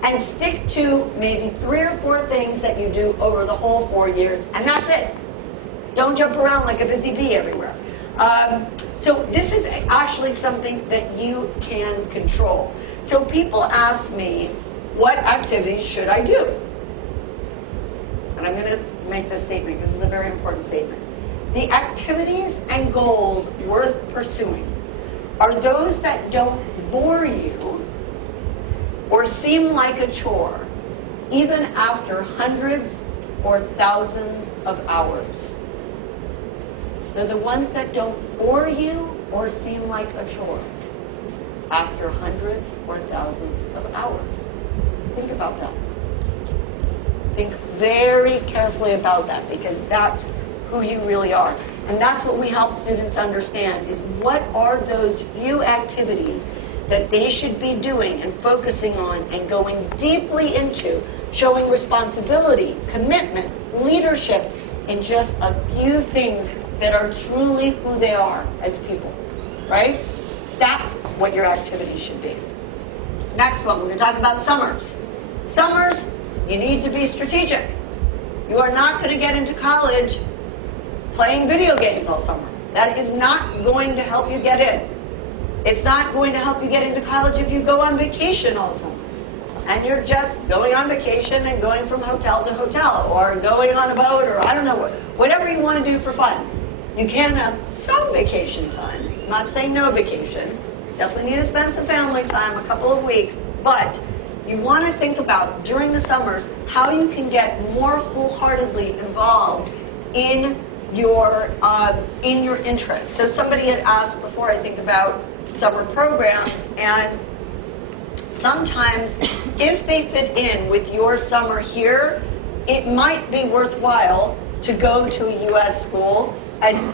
And stick to maybe 3 or 4 things that you do over the whole 4 years, and that's it. Don't jump around like a busy bee everywhere. So this is actually something that you can control. So people ask me, what activities should I do? And I'm going to make this statement. This is a very important statement. The activities and goals worth pursuing are those that don't bore you or seem like a chore, even after hundreds or thousands of hours. They're the ones that don't bore you or seem like a chore after hundreds or thousands of hours. Think about that. Think very carefully about that, because that's who you really are. And that's what we help students understand, is what are those few activities that they should be doing and focusing on and going deeply into, showing responsibility, commitment, leadership in just a few things that are truly who they are as people, right? That's what your activity should be. Next one, we're going to talk about summers. Summers, you need to be strategic. You are not going to get into college playing video games all summer. That is not going to help you get in. It's not going to help you get into college if you go on vacation all summer. And you're just going on vacation and going from hotel to hotel, or going on a boat, or I don't know, whatever you want to do for fun. You can have some vacation time. I'm not saying no vacation. Definitely need to spend some family time, a couple of weeks. But you want to think about, during the summers, how you can get more wholeheartedly involved in your interests. So somebody had asked before, I think, about summer programs, and sometimes if they fit in with your summer here, it might be worthwhile to go to a U.S. school and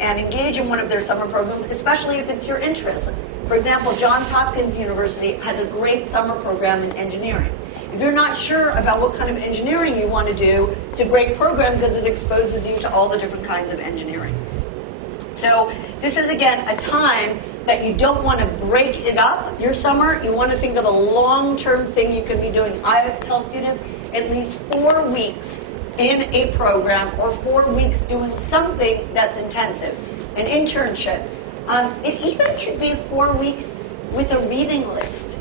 engage in one of their summer programs, especially if it's your interest. For example, Johns Hopkins University has a great summer program in engineering. If you're not sure about what kind of engineering you want to do, it's a great program because it exposes you to all the different kinds of engineering. So this is, again, a time that you don't want to break it up, your summer. You want to think of a long-term thing you can be doing. I tell students at least 4 weeks in a program, or 4 weeks doing something that's intensive, an internship. It even could be 4 weeks with a reading list.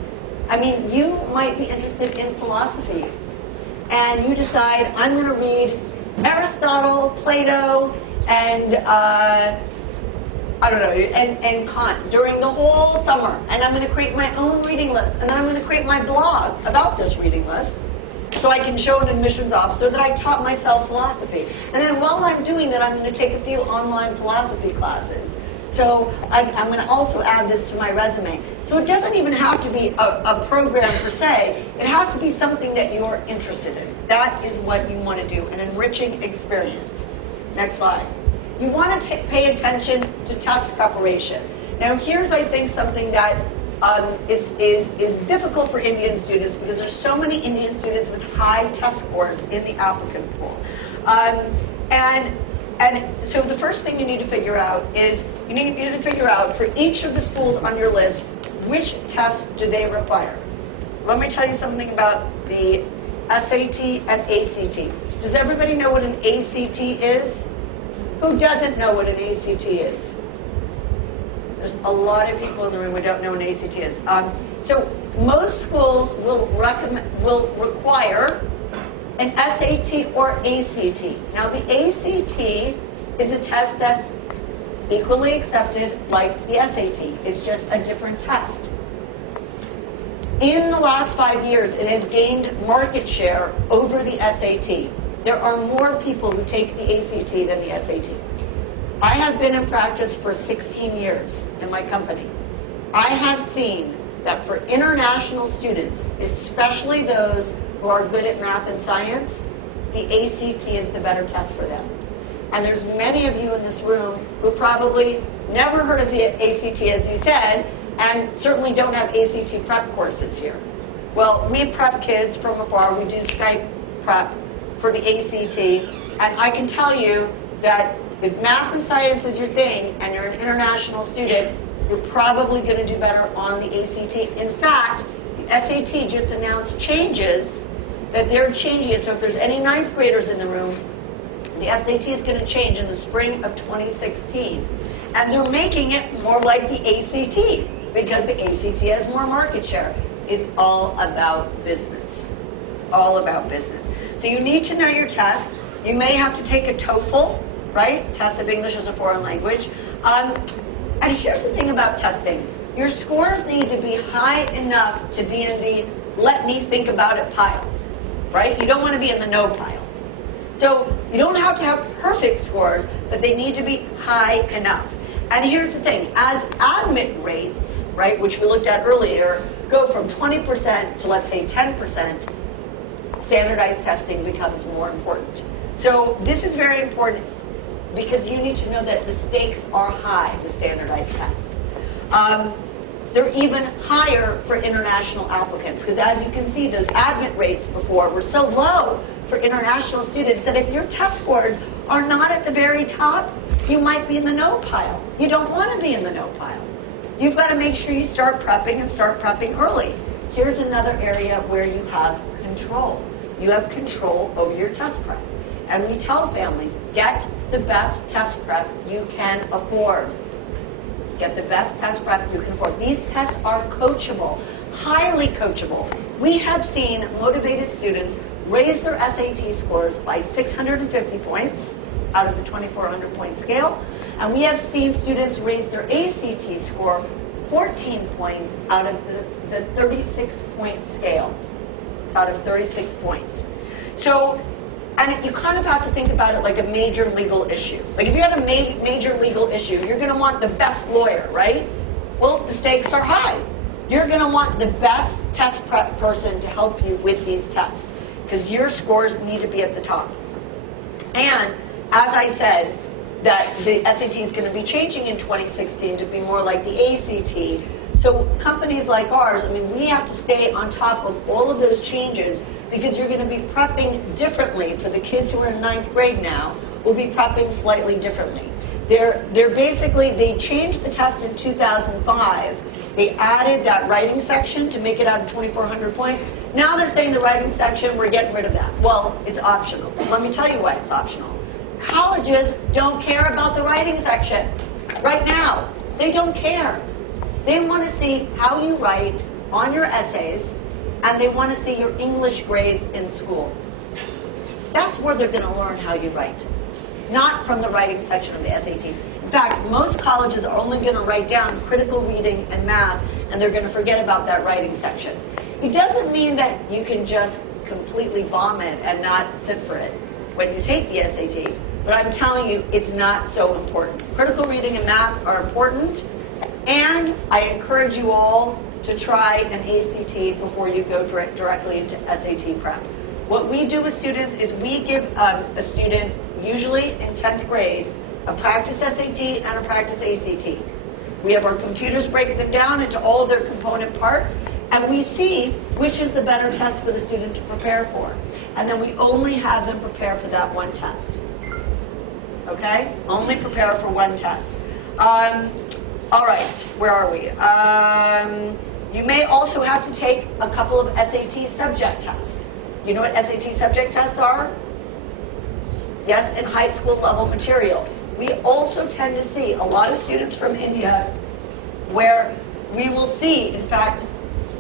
I mean, you might be interested in philosophy, and you decide, I'm going to read Aristotle, Plato, and I don't know, and Kant during the whole summer. And I'm going to create my own reading list. And then I'm going to create my blog about this reading list, so I can show an admissions officer that I taught myself philosophy. And then while I'm doing that, I'm going to take a few online philosophy classes. So I'm going to also add this to my resume. So it doesn't even have to be a program per se. It has to be something that you're interested in. That is what you want to do, an enriching experience. Next slide. You want to pay attention to test preparation. Now here's, I think, something that is difficult for Indian students, because there's so many Indian students with high test scores in the applicant pool. And so the first thing you need to figure out is, you need to figure out for each of the schools on your list, which tests do they require? let me tell you something about the SAT and ACT. Does everybody know what an ACT is? Who doesn't know what an ACT is? There's a lot of people in the room who don't know what an ACT is. So most schools will require an SAT or ACT. Now the ACT is a test that's equally accepted like the SAT. It's just a different test. In the last 5 years, it has gained market share over the SAT. There are more people who take the ACT than the SAT. I have been in practice for 16 years in my company. I have seen that for international students, especially those who are good at math and science, the ACT is the better test for them. And there's many of you in this room who probably never heard of the ACT, as you said, and certainly don't have ACT prep courses here. Well, we prep kids from afar. We do Skype prep for the ACT, and I can tell you that if math and science is your thing and you're an international student, you're probably going to do better on the ACT. In fact, the SAT just announced changes that they're changing it. So if there's any ninth graders in the room, the SAT is going to change in the spring of 2016. And they're making it more like the ACT because the ACT has more market share. It's all about business. It's all about business. So you need to know your test. You may have to take a TOEFL, right? Test of English as a foreign language. And here's the thing about testing. Your scores need to be high enough to be in the let me think about it pile, right? You don't want to be in the no pile. So you don't have to have perfect scores, but they need to be high enough. And here's the thing, as admit rates, right, which we looked at earlier, go from 20% to let's say 10%, standardized testing becomes more important. So this is very important because you need to know that the stakes are high with standardized tests. They're even higher for international applicants because as you can see, those admit rates before were so low for international students that if your test scores are not at the very top, you might be in the no pile. You don't want to be in the no pile. You've got to make sure you start prepping and start prepping early. Here's another area where you have control. You have control over your test prep. And we tell families, get the best test prep you can afford. Get the best test prep you can afford. These tests are coachable, highly coachable. We have seen motivated students raise their SAT scores by 650 points out of the 2,400 point scale. And we have seen students raise their ACT score 14 points out of the 36 point scale. It's out of 36 points. So, and you kind of have to think about it like a major legal issue. Like if you had a major legal issue, you're going to want the best lawyer, right? Well, the stakes are high. You're going to want the best test prep person to help you with these tests because your scores need to be at the top. And as I said, that the SAT is going to be changing in 2016 to be more like the ACT. So companies like ours, I mean, we have to stay on top of all of those changes because you're going to be prepping differently. For the kids who are in 9th grade now, we'll be prepping slightly differently. They changed the test in 2005. They added that writing section to make it out of 2,400 points. Now they're saying the writing section, we're getting rid of that. Well, it's optional. Let me tell you why it's optional. Colleges don't care about the writing section. Right now, they don't care. They want to see how you write on your essays, and they want to see your English grades in school. That's where they're going to learn how you write, not from the writing section of the SAT. In fact, most colleges are only going to write down critical reading and math, and they're going to forget about that writing section. It doesn't mean that you can just completely bomb it and not sit for it when you take the SAT, but I'm telling you, it's not so important. Critical reading and math are important, and I encourage you all to try an ACT before you go directly into SAT prep. What we do with students is we give a student, usually in 10th grade, a practice SAT and a practice ACT. We have our computers break them down into all of their component parts, and we see which is the better test for the student to prepare for. And then we only have them prepare for that one test. Okay? Only prepare for one test. All right, where are we? You may also have to take a couple of SAT subject tests. You know what SAT subject tests are? Yes, in high school level material. We also tend to see a lot of students from India where we will see, in fact,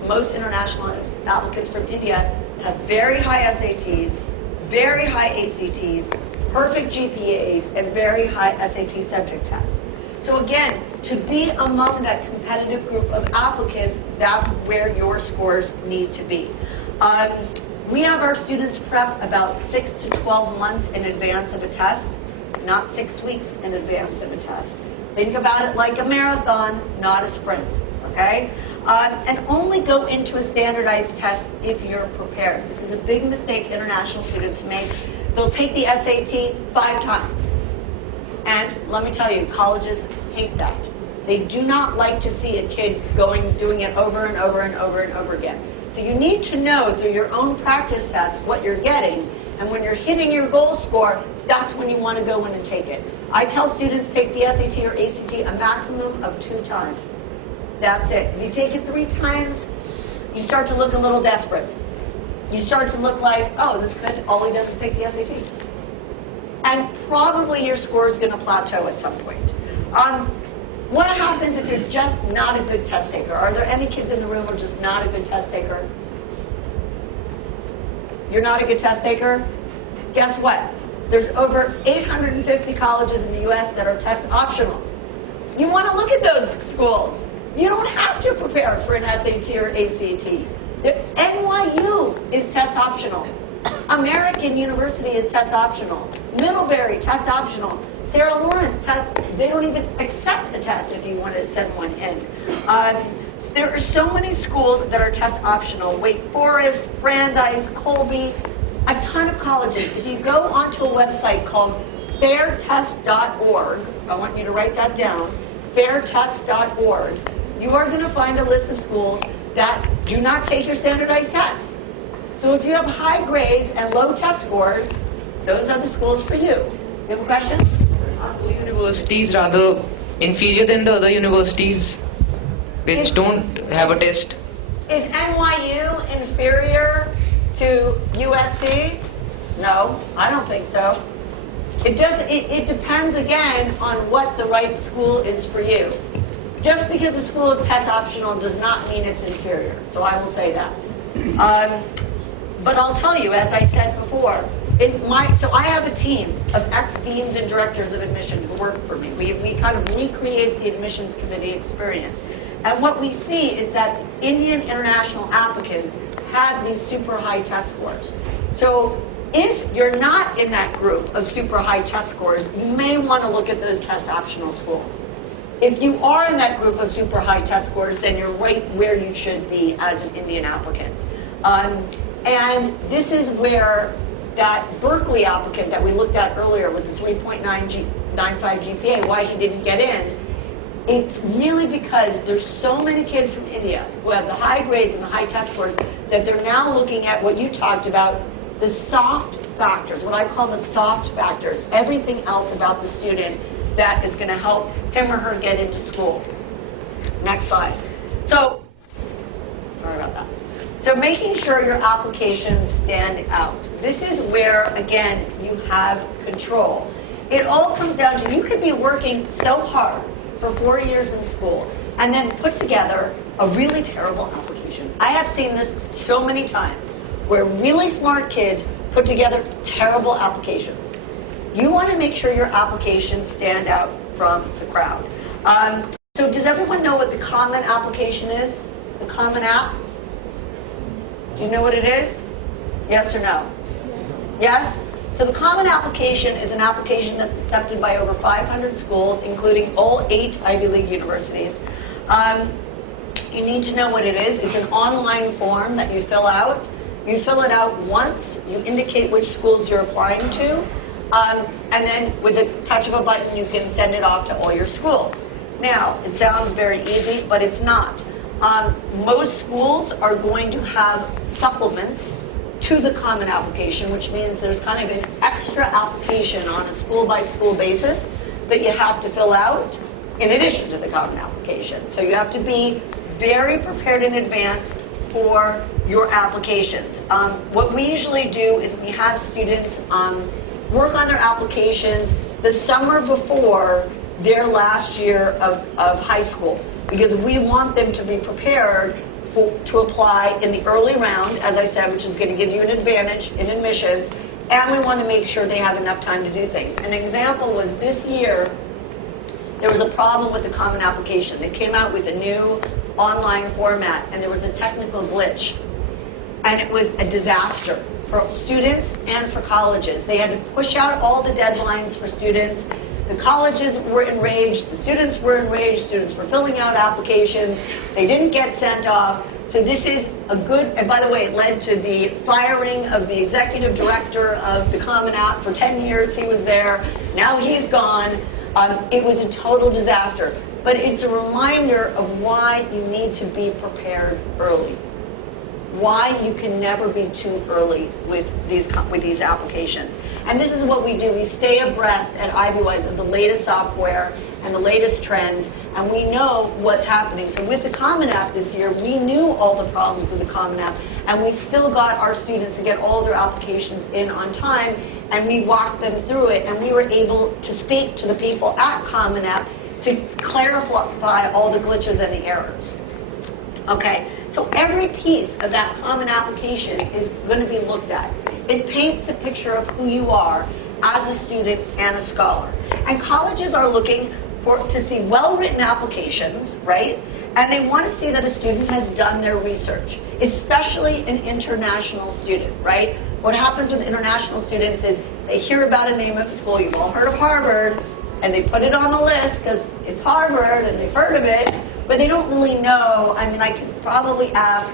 most international applicants from India have very high SATs, very high ACTs, perfect GPAs, and very high SAT subject tests. So again, to be among that competitive group of applicants, that's where your scores need to be. We have our students prep about 6 to 12 months in advance of a test, not 6 weeks in advance of a test. Think about it like a marathon, not a sprint, okay? And only go into a standardized test if you're prepared. This is a big mistake international students make. They'll take the SAT 5 times. And let me tell you, colleges hate that. They do not like to see a kid doing it over and over and over and over again. So you need to know through your own practice test what you're getting, and when you're hitting your goal score, that's when you want to go in and take it. I tell students take the SAT or ACT a maximum of 2 times. That's it. If you take it 3 times, you start to look a little desperate. You start to look like, oh, this kid, all he does is take the SAT. And probably your score is going to plateau at some point. What happens if you're just not a good test taker? Are there any kids in the room who are just not a good test taker? You're not a good test taker? Guess what? There's over 850 colleges in the US that are test optional. You want to look at those schools. You don't have to prepare for an SAT or ACT. NYU is test optional. American University is test optional. Middlebury, test optional. Sarah Lawrence, they don't even accept the test if you want to send one in. There are so many schools that are test optional. Wake Forest, Brandeis, Colby, a ton of colleges. If you go onto a website called fairtest.org, I want you to write that down, fairtest.org, you are going to find a list of schools that do not take your standardized tests. So if you have high grades and low test scores, those are the schools for you. You have a question? Are the universities rather inferior than the other universities which don't have a test? Is NYU inferior to USC? No, I don't think so. It depends again on what the right school is for you. Just because a school is test optional does not mean it's inferior. So I will say that. But I'll tell you, as I said before, so I have a team of ex-deans and directors of admission who work for me. We kind of recreate the admissions committee experience. And what we see is that Indian international applicants have these super high test scores. So if you're not in that group of super high test scores, you may want to look at those test optional schools. If you are in that group of super high test scores, then you're right where you should be as an Indian applicant. And this is where that Berkeley applicant that we looked at earlier with the 3.95 GPA, why he didn't get in, it's really because there's so many kids from India who have the high grades and the high test scores that they're now looking at what you talked about, the soft factors, what I call the soft factors, everything else about the student that is going to help him or her get into school. Next slide. So, sorry about that. So making sure your applications stand out. This is where, again, you have control. It all comes down to, you could be working so hard for 4 years in school and then put together a really terrible application. I have seen this so many times where really smart kids put together terrible applications. You want to make sure your applications stand out from the crowd. So does everyone know what the Common Application is? The Common App? Do you know what it is? Yes or no? Yes? So the Common Application is an application that's accepted by over 500 schools, including all 8 Ivy League universities. You need to know what it is. It's an online form that you fill out. You fill it out once. You indicate which schools you're applying to. And then with the touch of a button, you can send it off to all your schools. Now, it sounds very easy, but it's not. Most schools are going to have supplements to the Common Application, which means there's kind of an extra application on a school-by-school basis that you have to fill out in addition to the Common Application. So you have to be very prepared in advance for your applications. What we usually do is we have students work on their applications the summer before their last year of high school, because we want them to be prepared to apply in the early round, as I said, which is going to give you an advantage in admissions, and we want to make sure they have enough time to do things. An example was this year, there was a problem with the Common Application. They came out with a new online format, and there was a technical glitch, and it was a disaster for students and for colleges. They had to push out all the deadlines for students. The colleges were enraged, the students were enraged, students were filling out applications, they didn't get sent off. So this is a good, and by the way, it led to the firing of the executive director of the Common App. For 10 years he was there, now he's gone. It was a total disaster. But it's a reminder of why you need to be prepared early. Why you can never be too early with these applications. And this is what we do. We stay abreast at IvyWise of the latest software and the latest trends, and we know what's happening. So with the Common App this year, we knew all the problems with the Common App, and we still got our students to get all their applications in on time, and we walked them through it, and we were able to speak to the people at Common App to clarify all the glitches and the errors. Okay, so every piece of that Common Application is going to be looked at. It paints a picture of who you are as a student and a scholar. And colleges are looking to see well-written applications, right? And they want to see that a student has done their research, especially an international student, right? What happens with international students is they hear about a name of a school. You've all heard of Harvard, and they put it on the list because it's Harvard and they've heard of it, but they don't really know. I mean, I could probably ask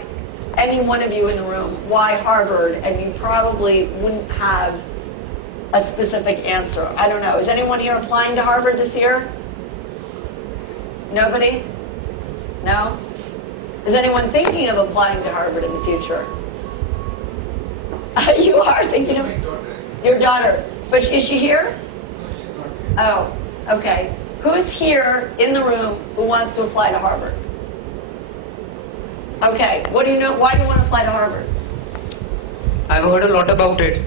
any one of you in the room why Harvard, and you probably wouldn't have a specific answer. I don't know. Is anyone here applying to Harvard this year? Nobody? No? Is anyone thinking of applying to Harvard in the future? You are thinking of your daughter. But is she here? Oh, okay. Who's here in the room who wants to apply to Harvard? Okay, what do you know? Why do you want to apply to Harvard? I've heard a lot about it.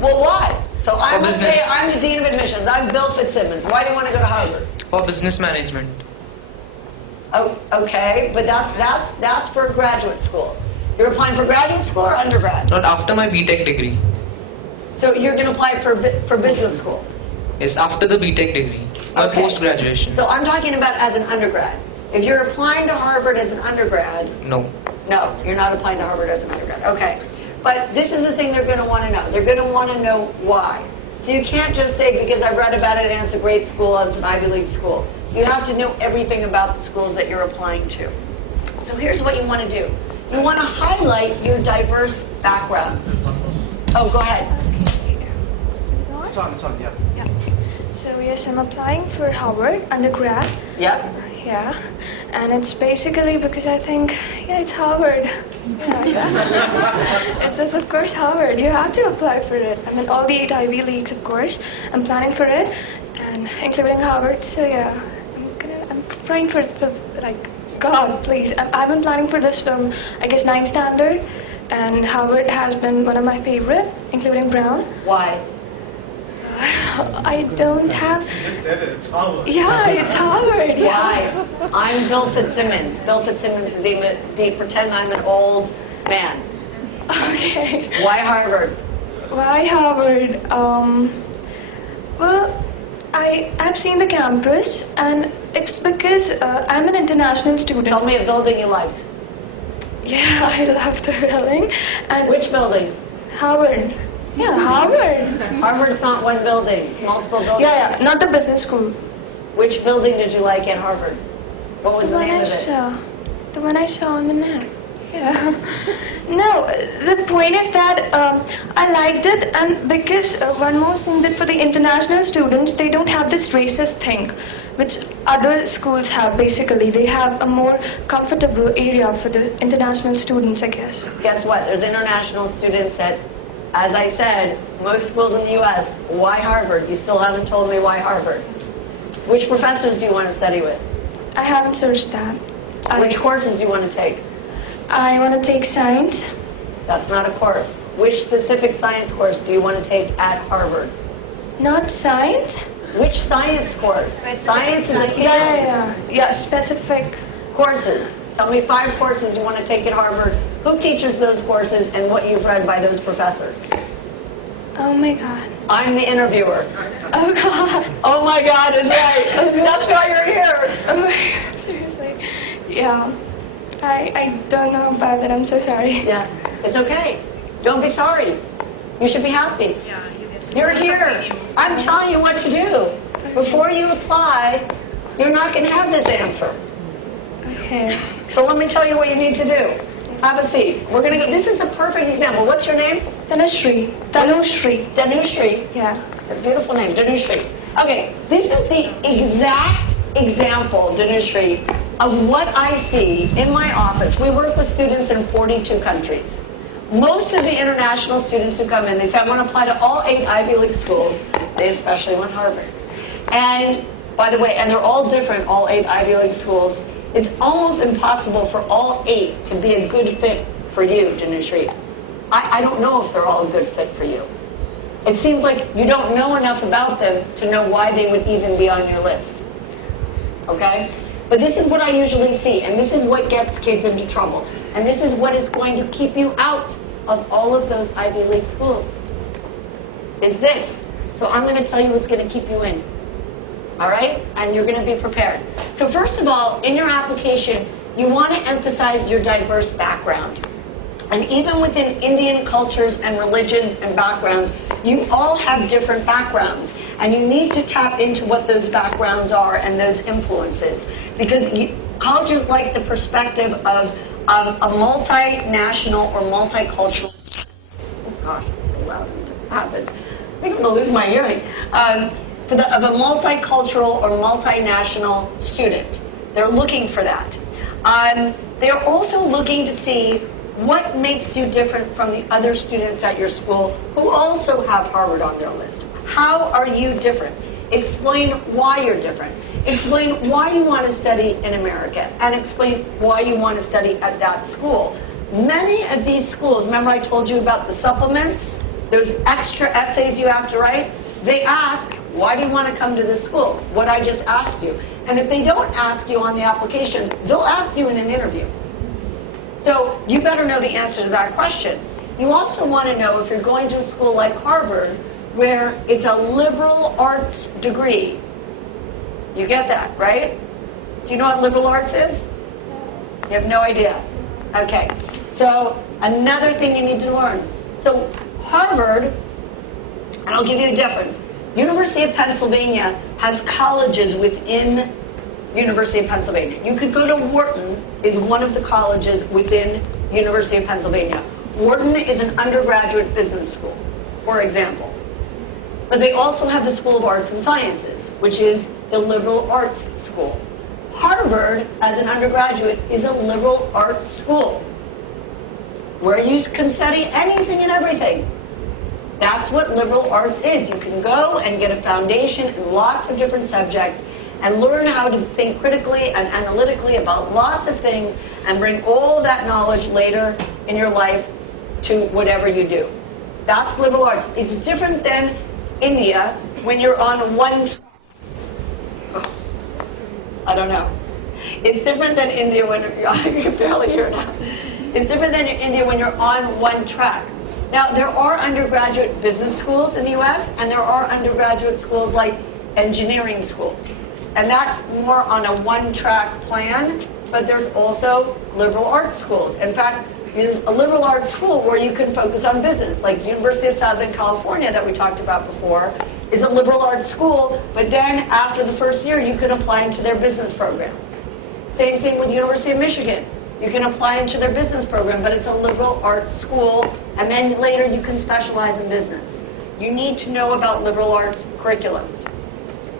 Well, why? So I For must say business. I'm the Dean of Admissions. I'm Bill Fitzsimmons. Why do you want to go to Harvard? For business management. Oh, okay, but that's for graduate school. You're applying for graduate school or undergrad? Not after my BTech degree. So you're going to apply for business school? It's after the BTech degree. My Okay. post-graduation. So I'm talking about as an undergrad. If you're applying to Harvard as an undergrad, No. no, you're not applying to Harvard as an undergrad. Okay. But this is the thing they're going to want to know. They're going to want to know why. So you can't just say, because I've read about it and it's a great school and it's an Ivy League school. You have to know everything about the schools that you're applying to. So here's what you want to do. You want to highlight your diverse backgrounds. Oh, go ahead. It's on, yeah. Yeah. So yes, I'm applying for Harvard undergrad. Yep. Yeah. And it's basically because I think, yeah, it's Harvard. Yeah. It's of course Harvard. You have to apply for it. I mean, all the 8 Ivy Leagues, of course. I'm planning for it, and including Harvard. So yeah, I'm praying for like, God, please. I've been planning for this from, I guess, 9th standard, and Harvard has been one of my favorite, including Brown. Why? I don't have. You just said it. It's Harvard. Yeah, it's Harvard. Yeah. Why? I'm Bill Fitzsimmons. Bill Fitzsimmons is they pretend I'm an old man. Okay. Why Harvard? Why Harvard? Well, I've seen the campus, and it's because I'm an international student. Tell me a building you liked. Yeah, I love the building. And Which building? Harvard. Yeah, Harvard. Harvard's not one building. It's multiple buildings. Yeah, not the business school. Which building did you like at Harvard? What was the name of it? The one I saw on the net. Yeah. No, the point is that I liked it, and because one more thing, that for the international students, they don't have this racist thing, which other schools have. Basically, they have a more comfortable area for the international students, I guess. Guess what? There's international students at, as I said, most schools in the U.S. Why Harvard? You still haven't told me why Harvard. Which professors do you want to study with? I haven't searched that. Which courses do you want to take? I want to take science. That's not a course. Which specific science course do you want to take at Harvard? Not science? Which science course? Science is a field. Yeah, specific. Courses. Tell me 5 courses you want to take at Harvard. Who teaches those courses and what you've read by those professors? Oh my God. I'm the interviewer. Oh God. Oh my God is right. That's why you're here. Oh my God, seriously. Yeah. I don't know about it. I'm so sorry. Yeah, it's okay. Don't be sorry. You should be happy. You're here. I'm telling you what to do. Before you apply, you're not going to have this answer. Okay. So let me tell you what you need to do. Have a seat. We're going to go. This is the perfect example. What's your name? Tanushri. Tanushri. Danushri. Yeah. A beautiful name, Danushri. Okay, this is the exact example, Danushri, of what I see in my office. We work with students in 42 countries. Most of the international students who come in, they say, I want to apply to all 8 Ivy League schools. They especially want Harvard. And by the way, and they're all different, all 8 Ivy League schools. It's almost impossible for all 8 to be a good fit for you, Danushri. I don't know if they're all a good fit for you. It seems like you don't know enough about them to know why they would even be on your list. Okay? But this is what I usually see, and this is what gets kids into trouble. And this is what is going to keep you out of all of those Ivy League schools, is this. So I'm going to tell you what's going to keep you in. All right? And you're going to be prepared. So first of all, in your application, you want to emphasize your diverse background. And even within Indian cultures and religions and backgrounds, you all have different backgrounds. And you need to tap into what those backgrounds are and those influences. Because colleges like the perspective of a multinational or multicultural... Oh gosh, it's so loud when it happens. I think I'm going to lose my hearing. Of a multicultural or multinational student. They're looking for that. They're also looking to see what makes you different from the other students at your school who also have Harvard on their list. How are you different? Explain why you're different. Explain why you want to study in America, and explain why you want to study at that school. Many of these schools, remember I told you about the supplements, those extra essays you have to write? They ask, why do you want to come to this school? What I just asked you. And if they don't ask you on the application, they'll ask you in an interview. So you better know the answer to that question. You also want to know if you're going to a school like Harvard, where it's a liberal arts degree. You get that, right? Do you know what liberal arts is? You have no idea. Okay. So another thing you need to learn. So Harvard, and I'll give you a difference. University of Pennsylvania has colleges within University of Pennsylvania. You could go to Wharton, is one of the colleges within University of Pennsylvania. Wharton is an undergraduate business school, for example. But they also have the School of Arts and Sciences, which is the liberal arts school. Harvard, as an undergraduate, is a liberal arts school, where you can study anything and everything. That's what liberal arts is. You can go and get a foundation in lots of different subjects and learn how to think critically and analytically about lots of things and bring all that knowledge later in your life to whatever you do. That's liberal arts. It's different than India when you're on one... I don't know. It's different than India when I can barely hear now. It's different than India when you're on one track. Now, there are undergraduate business schools in the U.S., and there are undergraduate schools like engineering schools. And that's more on a one-track plan, but there's also liberal arts schools. In fact, there's a liberal arts school where you can focus on business, like University of Southern California that we talked about before, is a liberal arts school, but then after the first year, you can apply into their business program. Same thing with University of Michigan. You can apply into their business program, but it's a liberal arts school, and then later you can specialize in business. You need to know about liberal arts curriculums.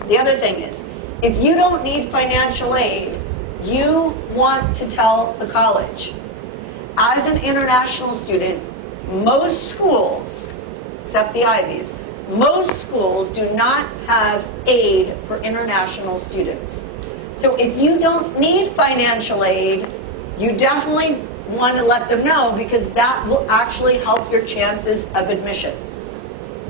The other thing is, if you don't need financial aid, you want to tell the college. As an international student, most schools, except the Ivies, most schools do not have aid for international students. So if you don't need financial aid, you definitely want to let them know, because that will actually help your chances of admission.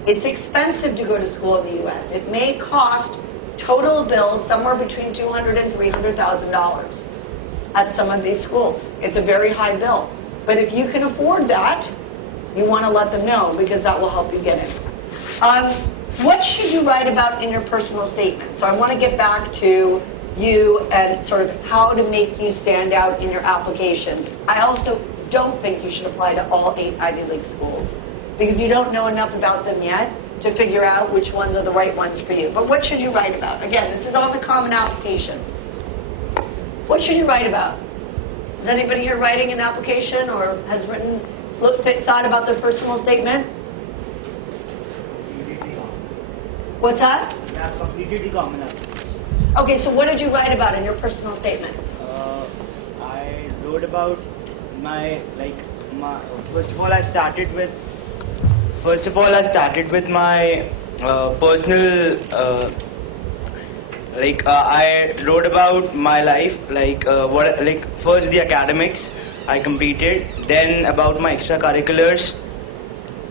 It's expensive to go to school in the U.S. It may cost total bills somewhere between $200,000 and $300,000 at some of these schools. It's a very high bill. But if you can afford that, you want to let them know, because that will help you get in. What should you write about in your personal statement? So I want to get back to you and sort of how to make you stand out in your applications. I also don't think you should apply to all 8 Ivy League schools, because you don't know enough about them yet to figure out which ones are the right ones for you. But what should you write about? Again, this is on the common application. What should you write about? Is anybody here writing an application or has written, thought about their personal statement? What's that? Completely common. Okay, so what did you write about in your personal statement? I wrote about my first of all I started with my personal I wrote about my life, first the academics I completed, then about my extracurriculars,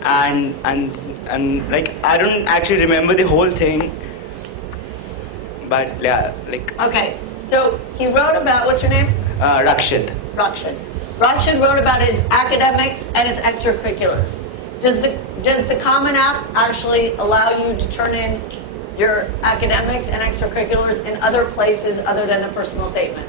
and I don't actually remember the whole thing, but yeah, Okay, so he wrote about, what's your name? Rakshit. Rakshit wrote about his academics and his extracurriculars. Does the Common App actually allow you to turn in your academics and extracurriculars in other places other than a personal statement?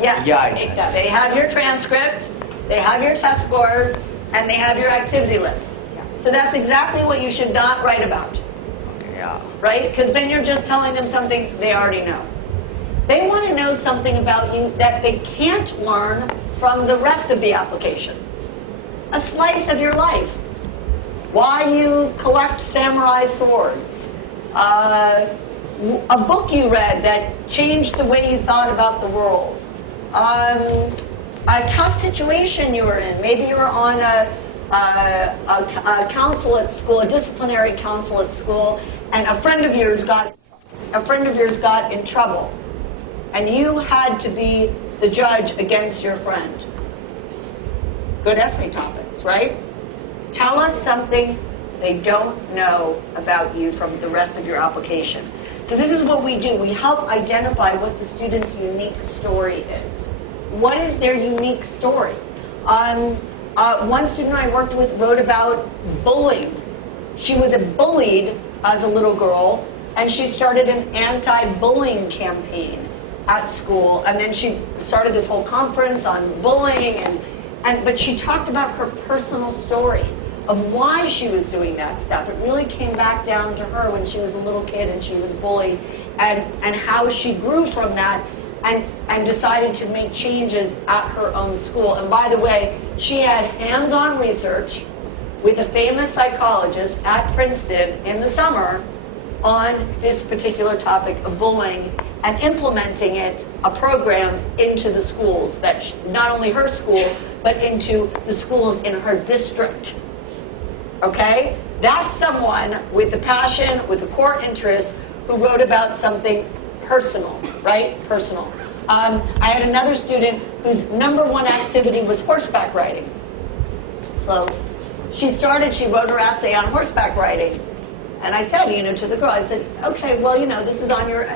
Yes. Yeah, it does. They have your transcript, they have your test scores, and they have your activity list. So that's exactly what you should not write about. Yeah. Right? Because then you're just telling them something they already know. They want to know something about you that they can't learn from the rest of the application. A slice of your life. Why you collect samurai swords. A book you read that changed the way you thought about the world. A tough situation you were in. Maybe you were on a council at school, a disciplinary council at school, and a friend of yours got in trouble, and you had to be the judge against your friend. Good essay topics, right? Tell us something they don't know about you from the rest of your application. So this is what we do. We help identify what the student's unique story is. What is their unique story? One student I worked with wrote about bullying. She was bullied as a little girl, and she started an anti-bullying campaign at school, and then she started this whole conference on bullying, but she talked about her personal story of why she was doing that stuff. It really came back down to her when she was a little kid and she was bullied, and how she grew from that and decided to make changes at her own school. And by the way, she had hands-on research with a famous psychologist at Princeton in the summer on this particular topic of bullying, and implementing a program into the schools, that not only her school, but into the schools in her district. Okay? That's someone with the passion, with the core interest, who wrote about something personal, right? Personal. I had another student whose #1 activity was horseback riding. So she wrote her essay on horseback riding. And I said, to the girl, I said, okay, well, this is on your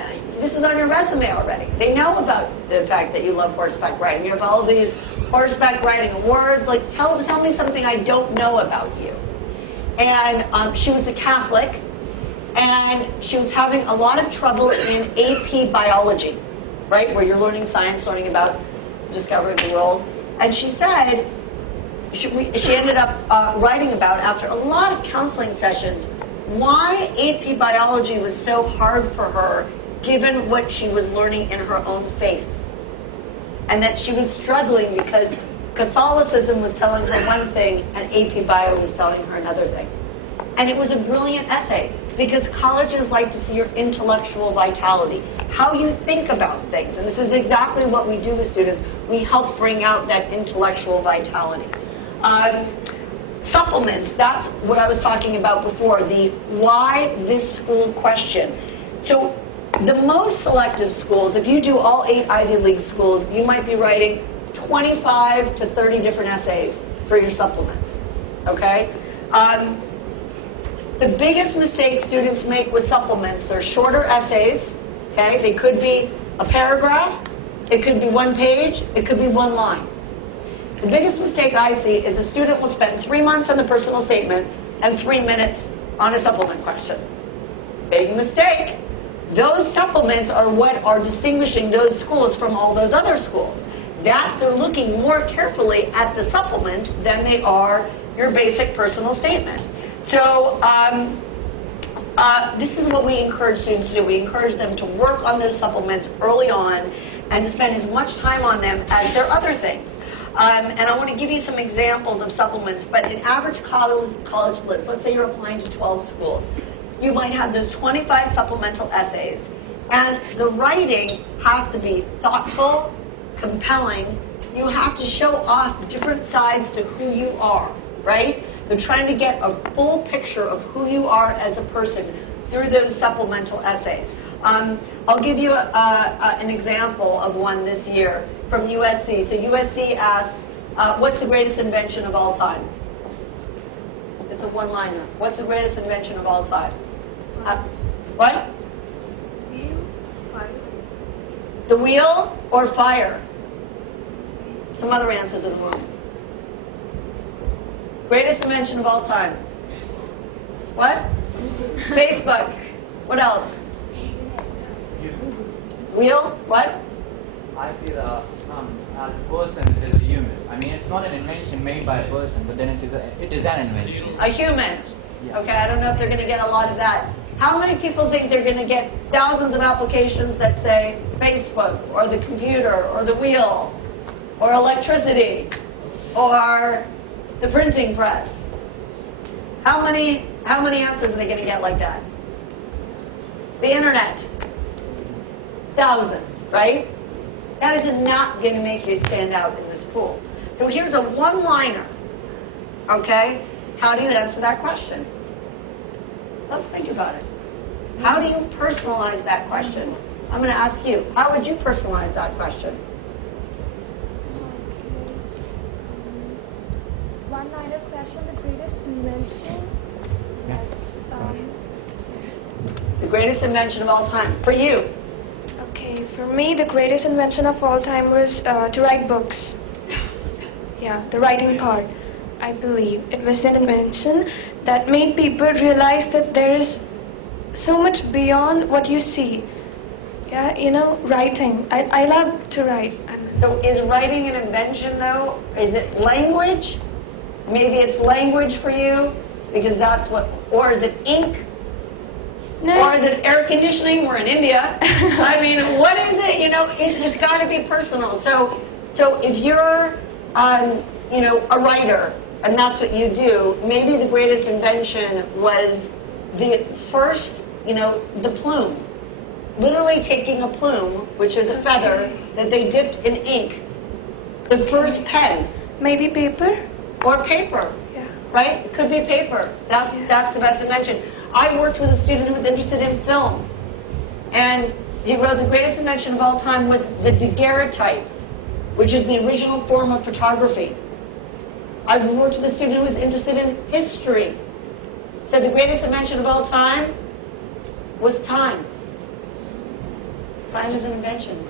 resume already. They know about the fact that you love horseback riding. You have all these horseback riding awards. Like, tell me something I don't know about you. And she was a Catholic, and she was having a lot of trouble in AP biology, right, where you're learning science, learning about the discovery of the world. And she said, she ended up writing about, after a lot of counseling sessions, why AP biology was so hard for her, given what she was learning in her own faith. And that she was struggling because Catholicism was telling her one thing and AP Bio was telling her another thing. And it was a brilliant essay, because colleges like to see your intellectual vitality, how you think about things. And this is exactly what we do with students. We help bring out that intellectual vitality. Supplements, that's what I was talking about before, the why this school question. So The most selective schools, if you do all 8 Ivy League schools, you might be writing 25 to 30 different essays for your supplements, okay? The biggest mistake students make with supplements, they're shorter essays, okay? They could be a paragraph, it could be 1 page, it could be 1 line. The biggest mistake I see is a student will spend 3 months on the personal statement and 3 minutes on a supplement question. Big mistake. Those supplements are what are distinguishing those schools from all those other schools. That they're looking more carefully at the supplements than they are your basic personal statement. So this is what we encourage students to do. We encourage them to work on those supplements early on and to spend as much time on them as their other things. And I want to give you some examples of supplements, but an average college list, let's say you're applying to 12 schools, you might have those 25 supplemental essays, and the writing has to be thoughtful, compelling. You have to show off different sides to who you are, right? They're trying to get a full picture of who you are as a person through those supplemental essays. I'll give you an example of one this year from USC. So USC asks, what's the greatest invention of all time? It's a one-liner. What's the greatest invention of all time? What? The wheel or fire? Some other answers in the room. Greatest invention of all time? What? Facebook. What else? Wheel? What? I feel as a person, it is a human. I mean, it's not an invention made by a person, but then it is an invention. A human. Yeah. Okay, I don't know if they're going to get a lot of that. How many people think they're going to get thousands of applications that say Facebook, or the computer, or the wheel, or electricity, or the printing press? How many answers are they going to get like that? The internet. Thousands, right? That is not going to make you stand out in this pool. So here's a one-liner, okay? How do you answer that question? Let's think about it. How do you personalize that question? I'm going to ask you, how would you personalize that question? One-liner question, the greatest invention? Yes. The greatest invention of all time, for you. Okay, for me, the greatest invention of all time was to write books. Yeah, the writing part, I believe. It was an invention that made people realize that there is so much beyond what you see. Yeah, you know, writing. I love to write. So is writing an invention, though? Is it language? Maybe it's language for you, because that's what, or is it ink? No. Or is it air conditioning? We're in India. I mean, what is it? You know, it's got to be personal. So if you're, you know, a writer, and that's what you do, maybe the greatest invention was the first, you know, the plume. Literally taking a plume, which is a feather, that they dipped in ink. The first pen. Maybe paper? Or paper. Yeah. Right? It could be paper. That's the best invention. I worked with a student who was interested in film. And he wrote the greatest invention of all time was the daguerreotype, which is the original form of photography. I worked with a student who was interested in history. Said the greatest invention of all time was time. Time is an invention.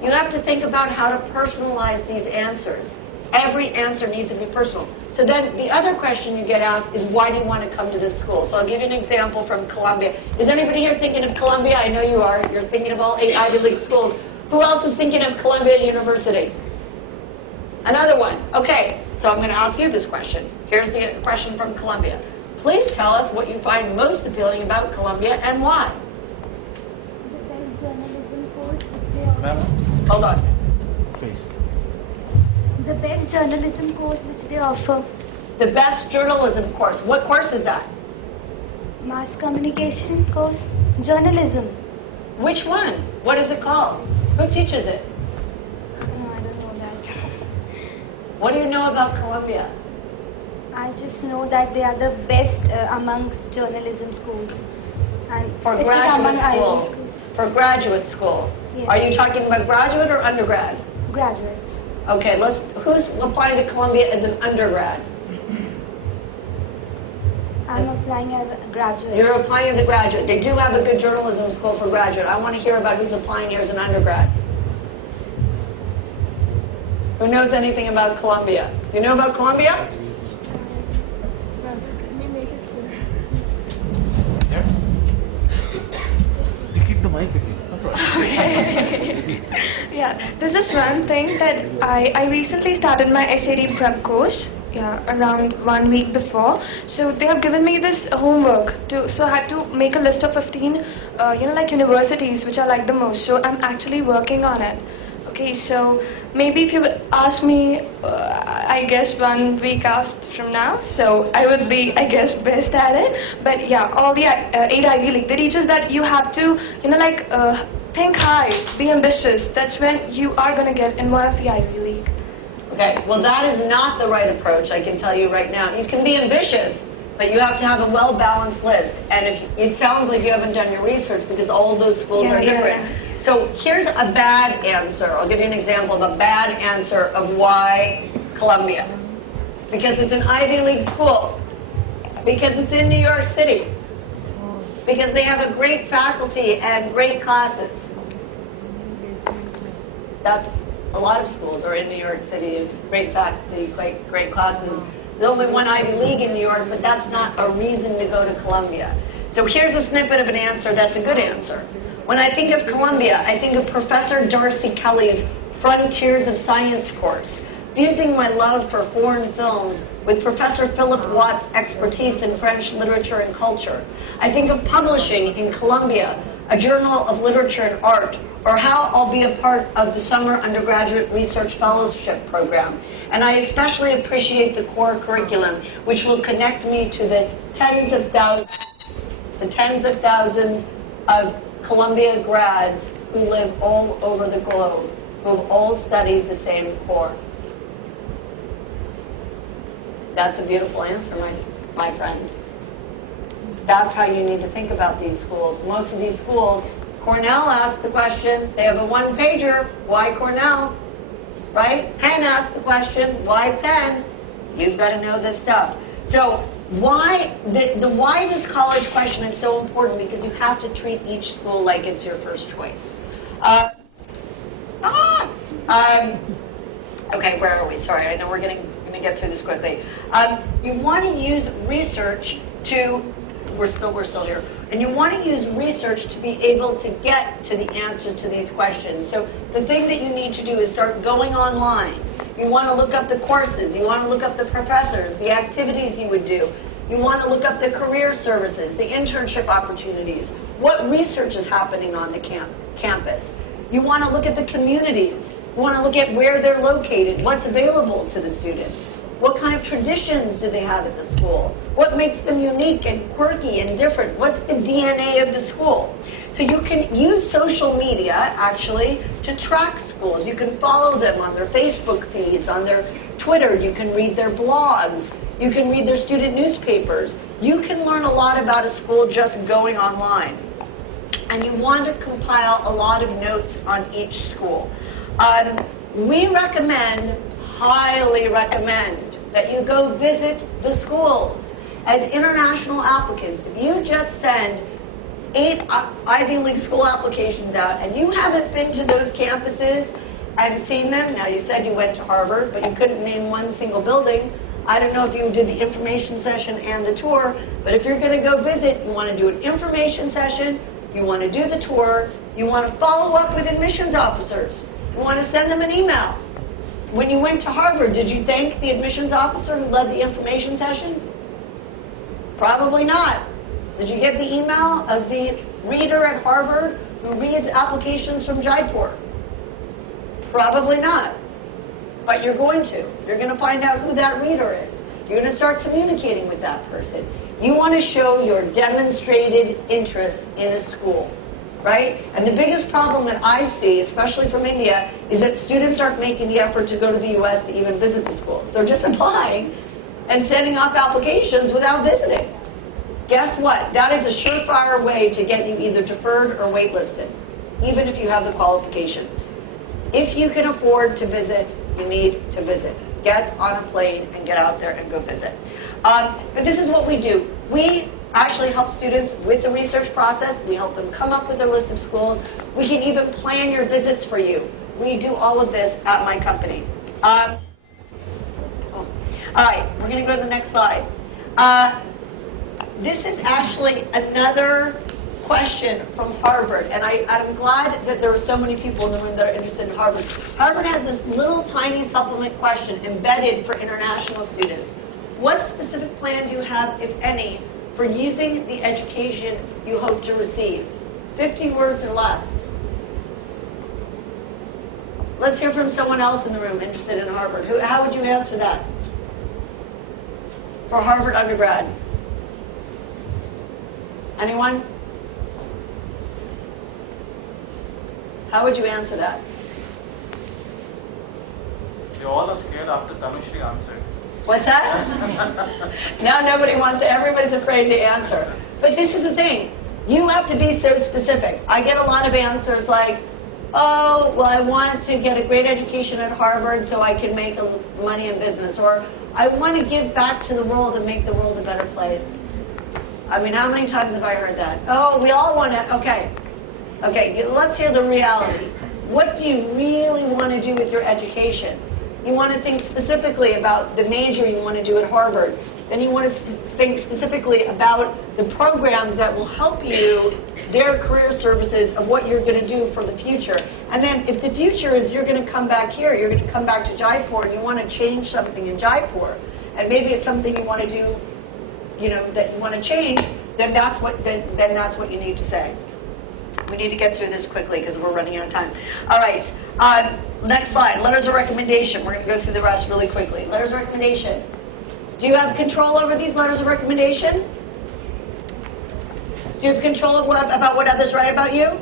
You have to think about how to personalize these answers. Every answer needs to be personal. So then the other question you get asked is, why do you want to come to this school? So I'll give you an example from Columbia. Is anybody here thinking of Columbia? I know you are. You're thinking of all 8 Ivy League schools. Who else is thinking of Columbia University? Another one. Okay, so I'm going to ask you this question. Here's the question from Columbia. Please tell us what you find most appealing about Columbia and why. The best journalism course which they offer. Hold on. Please. The best journalism course which they offer. The best journalism course. What course is that? Mass communication course. Journalism. Which one? What is it called? Who teaches it? No, I don't know that. What do you know about Columbia? I just know that they are the best amongst journalism schools. And For it is graduate among Ivy school. schools. For graduate school. Yes. Are you talking about graduate or undergrad? Graduates. Okay, who's applying to Columbia as an undergrad? I'm applying as a graduate. You're applying as a graduate. They do have a good journalism school for graduate. I want to hear about who's applying here as an undergrad. Who knows anything about Columbia? Do you know about Columbia? You keep the mic with you. Yeah, there's just one thing that I recently started my SAT prep course. Yeah, around 1 week before. So they have given me this homework so I had to make a list of 15, like universities which I like the most. So I'm actually working on it. Okay, so maybe if you would ask me, I guess 1 week after from now, so I would be, I guess, best at it. But yeah, all the 8 Ivy League, they teach us that you have to, think high, be ambitious. That's when you are going to get in one of the Ivy League. Okay, well that is not the right approach, I can tell you right now. You can be ambitious, but you have to have a well-balanced list. And it sounds like you haven't done your research because all of those schools are different. Yeah. So here's a bad answer. I'll give you an example of a bad answer of why Columbia. Because it's an Ivy League school. Because it's in New York City. Because they have a great faculty and great classes. That's a lot of schools are in New York City, great faculty, great classes. There's only one Ivy League in New York, but that's not a reason to go to Columbia. So here's a snippet of an answer that's a good answer. When I think of Columbia, I think of Professor Darcy Kelly's Frontiers of Science course, fusing my love for foreign films with Professor Philip Watt's expertise in French literature and culture. I think of publishing in Columbia, a journal of literature and art, or how I'll be a part of the Summer Undergraduate Research Fellowship Program. And I especially appreciate the core curriculum, which will connect me to the tens of thousands of Columbia grads who live all over the globe, who have all studied the same core. That's a beautiful answer, my friends. That's how you need to think about these schools. Most of these schools, Cornell asked the question, they have a one-pager, why Cornell? Right? Penn asked the question, why Penn? You've got to know this stuff. So why the why this college question is so important, because you have to treat each school like it's your first choice. Okay, where are we? Sorry, I know we're going to get through this quickly. You want to use research to, we're still here, and you want to use research to be able to get to the answer to these questions. So the thing that you need to do is start going online. You want to look up the courses, you want to look up the professors, the activities you would do. You want to look up the career services, the internship opportunities, what research is happening on the campus. You want to look at the communities. You want to look at where they're located, what's available to the students. What kind of traditions do they have at the school? What makes them unique and quirky and different? What's the DNA of the school? So you can use social media, actually, to track schools. You can follow them on their Facebook feeds, on their Twitter. You can read their blogs. You can read their student newspapers. You can learn a lot about a school just going online. And you want to compile a lot of notes on each school. We recommend, highly recommend, that you go visit the schools as international applicants. If you just send 8 Ivy League school applications out and you haven't been to those campuses and seen them, now you said you went to Harvard, but you couldn't name one single building. I don't know if you did the information session and the tour, but if you're going to go visit, you want to do an information session, you want to do the tour, you want to follow up with admissions officers, you want to send them an email. When you went to Harvard, did you thank the admissions officer who led the information session? Probably not. Did you get the email of the reader at Harvard who reads applications from Jaipur? Probably not. But you're going to. You're going to find out who that reader is. You're going to start communicating with that person. You want to show your demonstrated interest in a school, right? And the biggest problem that I see, especially from India, is that students aren't making the effort to go to the US to even visit the schools. They're just applying and sending off applications without visiting. Guess what? That is a surefire way to get you either deferred or waitlisted, even if you have the qualifications. If you can afford to visit, you need to visit. Get on a plane and get out there and go visit. But this is what we do. We actually help students with the research process. We help them come up with their list of schools. We can even plan your visits for you. We do all of this at my company. All right, we're going to go to the next slide. This is actually another question from Harvard, and I'm glad that there are so many people in the room that are interested in Harvard. Harvard has this little tiny supplement question embedded for international students. What specific plan do you have, if any, for using the education you hope to receive? 50 words or less. Let's hear from someone else in the room interested in Harvard. How would you answer that? For Harvard undergrad? Anyone? How would you answer that? You all are scared after Tanushri answered. What's that? Now nobody wants it. Everybody's afraid to answer. But this is the thing. You have to be so specific. I get a lot of answers like, oh, well, I want to get a great education at Harvard so I can make money in business. Or I want to give back to the world and make the world a better place. I mean, how many times have I heard that? Oh, we all want to, okay. Okay, let's hear the reality. What do you really want to do with your education? You want to think specifically about the major you want to do at Harvard. Then you want to think specifically about the programs that will help you, their career services of what you're going to do for the future. And then if the future is you're going to come back here, you're going to come back to Jaipur, and you want to change something in Jaipur, and maybe it's something you want to do, you know, that you want to change, then that's what you need to say. We need to get through this quickly because we're running out of time. All right, next slide, letters of recommendation. We're going to go through the rest really quickly. Letters of recommendation. Do you have control over these letters of recommendation? Do you have control about what others write about you?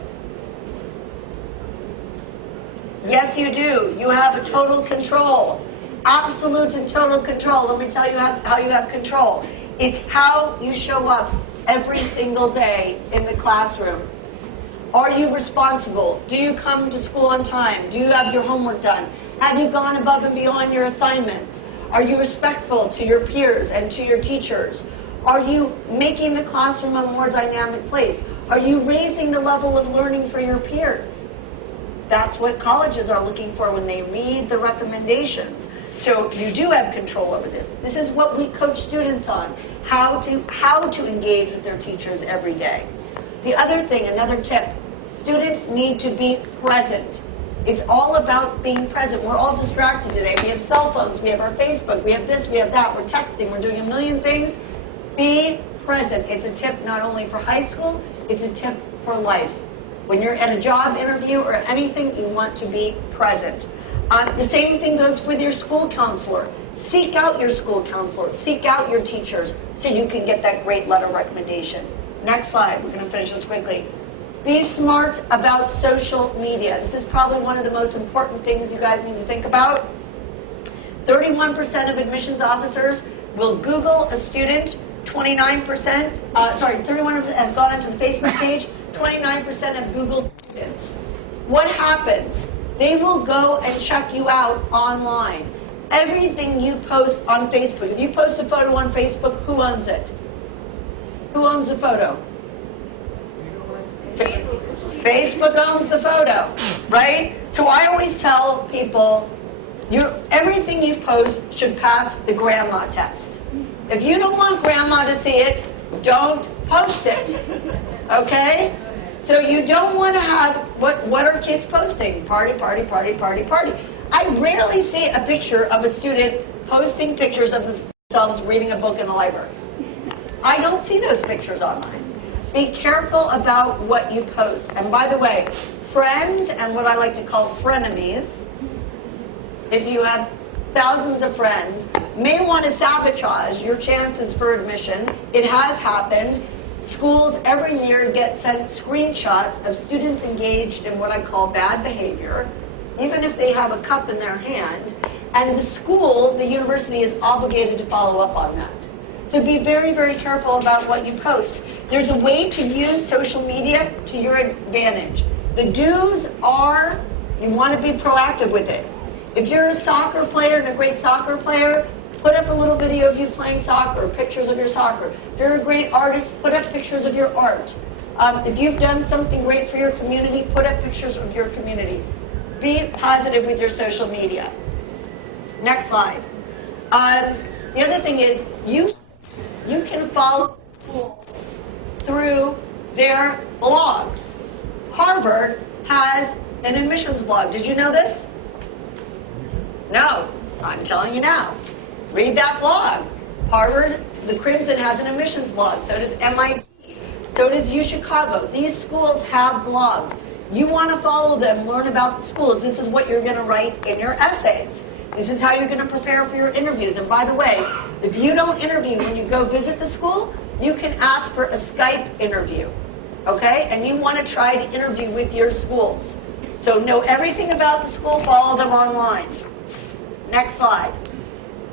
Yes, you do. You have a total control. Absolute and total control. Let me tell you how you have control. It's how you show up every single day in the classroom. Are you responsible? Do you come to school on time? Do you have your homework done? Have you gone above and beyond your assignments? Are you respectful to your peers and to your teachers? Are you making the classroom a more dynamic place? Are you raising the level of learning for your peers? That's what colleges are looking for when they read the recommendations. So you do have control over this. This is what we coach students on, how to engage with their teachers every day. The other thing, another tip, students need to be present. It's all about being present. We're all distracted today. We have cell phones, we have our Facebook, we have this, we have that, we're texting, we're doing a million things. Be present. It's a tip not only for high school, it's a tip for life. When you're at a job interview or anything, you want to be present. The same thing goes with your school counselor. Seek out your school counselor. Seek out your teachers so you can get that great letter of recommendation. Next slide. We're going to finish this quickly. Be smart about social media. This is probably one of the most important things you guys need to think about. 31% of admissions officers will Google a student. 29%, 31% have gone to the Facebook page. 29% have Googled students. What happens? They will go and check you out online. Everything you post on Facebook. If you post a photo on Facebook, who owns it? Who owns the photo? Facebook owns the photo, right? So I always tell people, everything you post should pass the grandma test. If you don't want grandma to see it, don't post it, okay? So you don't want to have, what are kids posting? Party, party, party, party, party. I rarely see a picture of a student posting pictures of themselves reading a book in the library. I don't see those pictures online. Be careful about what you post. And by the way, friends and what I like to call frenemies, if you have thousands of friends, may want to sabotage your chances for admission. It has happened. Schools every year get sent screenshots of students engaged in what I call bad behavior, even if they have a cup in their hand, and the school, the university, is obligated to follow up on that. So be very, very careful about what you post. There's a way to use social media to your advantage. The do's are you want to be proactive with it. If you're a soccer player and a great soccer player, put up a little video of you playing soccer, pictures of your soccer. If you're a great artist, put up pictures of your art. If you've done something great for your community, put up pictures of your community. Be positive with your social media. Next slide. The other thing is you can follow school through their blogs. Harvard has an admissions blog. Did you know this? No, I'm telling you now. Read that blog. Harvard, the Crimson has an admissions blog. So does MIT. So does UChicago. These schools have blogs. You want to follow them, learn about the schools. This is what you're going to write in your essays. This is how you're going to prepare for your interviews. And by the way, if you don't interview when you go visit the school, you can ask for a Skype interview. Okay? And you want to try to interview with your schools. So know everything about the school, follow them online. Next slide.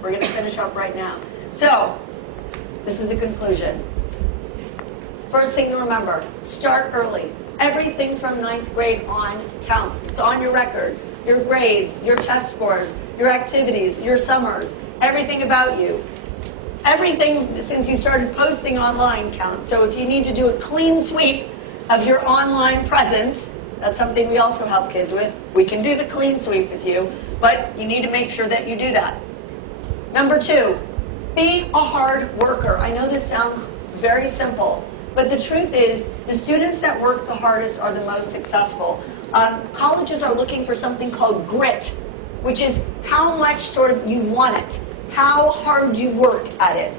We're going to finish up right now. So, this is a conclusion. First thing to remember, start early. Everything from 9th grade on counts. It's on your record. Your grades, your test scores, your activities, your summers, everything about you. Everything since you started posting online counts. So if you need to do a clean sweep of your online presence, that's something we also help kids with. We can do the clean sweep with you, but you need to make sure that you do that. Number 2, be a hard worker. I know this sounds very simple, but the truth is the students that work the hardest are the most successful. Colleges are looking for something called grit, which is how much sort of you want it, how hard you work at it.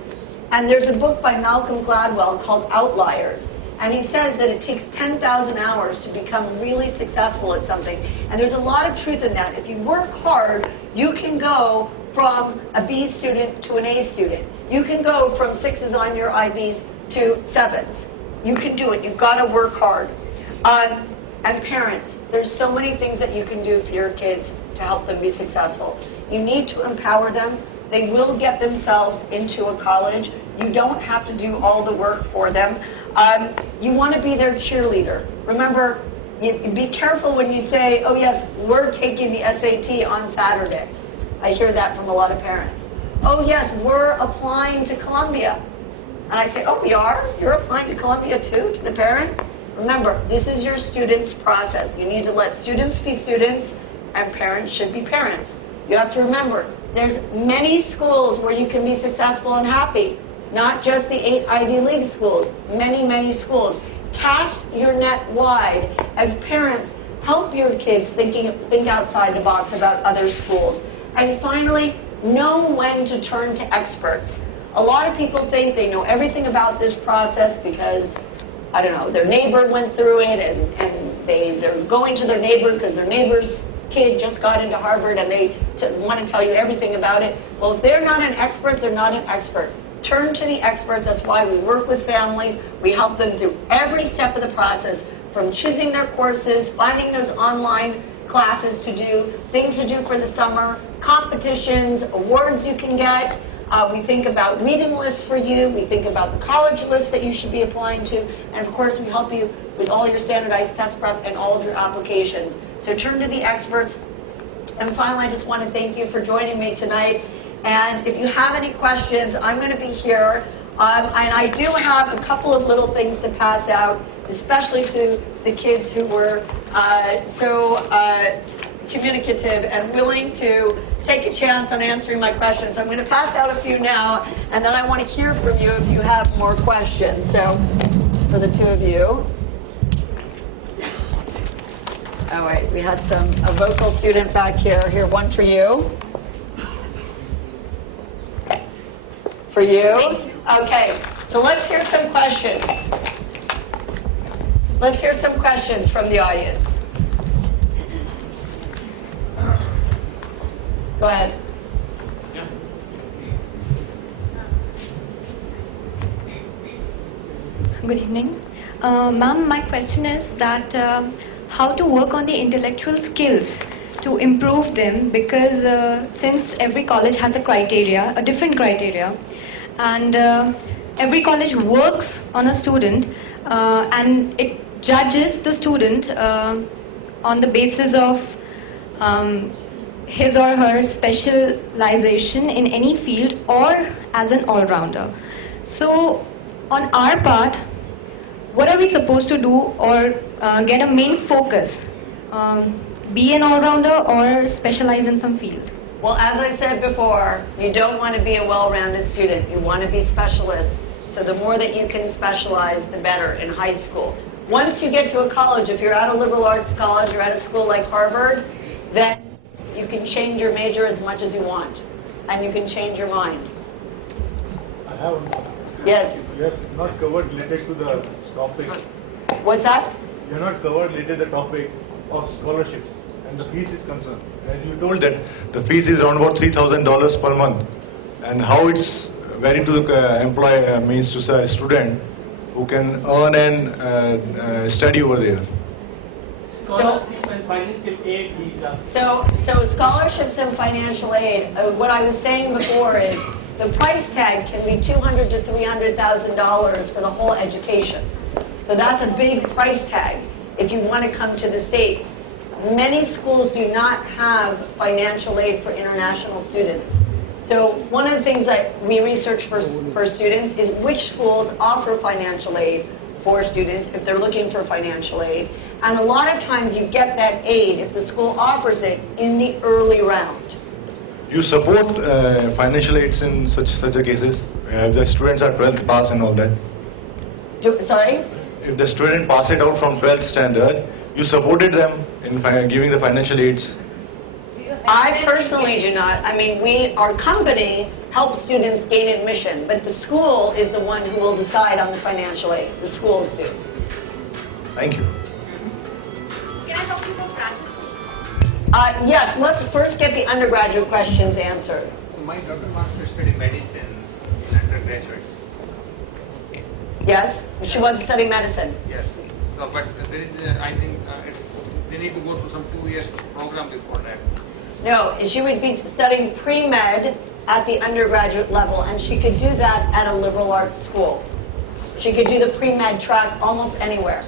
And there's a book by Malcolm Gladwell called Outliers. And he says that it takes 10,000 hours to become really successful at something. And there's a lot of truth in that. If you work hard, you can go from a B student to an A student. You can go from 6s on your IBs to 7s. You can do it. You've got to work hard. And parents, there's so many things that you can do for your kids to help them be successful. You need to empower them. They will get themselves into a college. You don't have to do all the work for them. You want to be their cheerleader. Remember, be careful when you say, oh yes, we're taking the SAT on Saturday. I hear that from a lot of parents. Oh yes, we're applying to Columbia. And I say, oh we are? You're applying to Columbia too, to the parent? Remember, this is your students' process. You need to let students be students, and parents should be parents. You have to remember, there's many schools where you can be successful and happy. Not just the 8 Ivy League schools, many, many schools. Cast your net wide. As parents, help your kids think outside the box about other schools. And finally, know when to turn to experts. A lot of people think they know everything about this process because, I don't know, their neighbor went through it and they're going to their neighbor because their neighbor's kid just got into Harvard and they want to tell you everything about it. Well, if they're not an expert, they're not an expert. Turn to the experts. That's why we work with families. We help them through every step of the process, from choosing their courses, finding those online classes to do, things to do for the summer, competitions, awards you can get. We think about reading lists for you. We think about the college lists that you should be applying to. And of course, we help you with all your standardized test prep and all of your applications. So turn to the experts. And finally, I just want to thank you for joining me tonight. And if you have any questions, I'm going to be here. And I do have a couple of little things to pass out, especially to the kids who were so communicative and willing to take a chance on answering my questions. I'm going to pass out a few now, and then I want to hear from you if you have more questions. So, for the two of you. All right, we had a vocal student back here. Here, one for you. For you? Okay, so let's hear some questions. Let's hear some questions from the audience. Go ahead. Yeah. Good evening. Ma'am, my question is that how to work on the intellectual skills to improve them, because since every college has a criteria, a different criteria, and every college works on a student and it judges the student on the basis of his or her specialization in any field or as an all-rounder. So on our part, what are we supposed to do or get a main focus? Be an all-rounder or specialize in some field? Well, as I said before, you don't want to be a well-rounded student. You want to be specialist. So the more that you can specialize, the better in high school. Once you get to a college, if you're at a liberal arts college or at a school like Harvard, then you can change your major as much as you want. And you can change your mind. I have. Yes. You have not covered related to the topic. What's that? You have not covered related to the topic of scholarships and the fees is concerned. As you told that the fees is around about $3,000 per month, and how it's varied to the means to say a student who can earn and study over there. Scholarship and financial aid visa. So scholarships and financial aid, what I was saying before is the price tag can be $200,000 to $300,000 for the whole education. So that's a big price tag if you want to come to the States. Many schools do not have financial aid for international students. So one of the things that we research for students is which schools offer financial aid for students if they're looking for financial aid. And a lot of times you get that aid if the school offers it in the early round. You support financial aids in such a cases? If the students are 12th pass and all that? Sorry? If the student pass it out from 12th standard, you supported them in giving the financial aids? I personally do not. I mean, our company helps students gain admission, but the school is the one who will decide on the financial aid. The schools do. Thank you. Can I talk to you about graduate schools? Yes, let's first get the undergraduate questions answered. So my daughter wants to study medicine in undergraduate. Yes, she wants to study medicine. Yes. So, but there is, I think, they need to go through some 2 years program before that. No, she would be studying pre-med at the undergraduate level, and she could do that at a liberal arts school. She could do the pre-med track almost anywhere.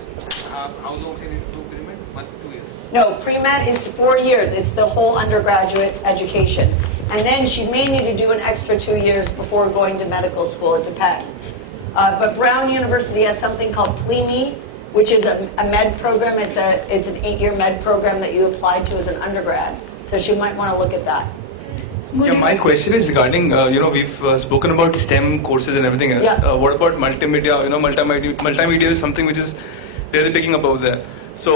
How long can you do pre-med? 1 to 2 years? No, pre-med is 4 years. It's the whole undergraduate education. And then she may need to do an extra 2 years before going to medical school. It depends. But Brown University has something called PLEME, which is a med program. It's an 8-year med program that you apply to as an undergrad. So she might want to look at that. Yeah, my question is regarding, we've spoken about STEM courses and everything else. Yeah. What about multimedia? Multimedia is something which is really picking up over there. So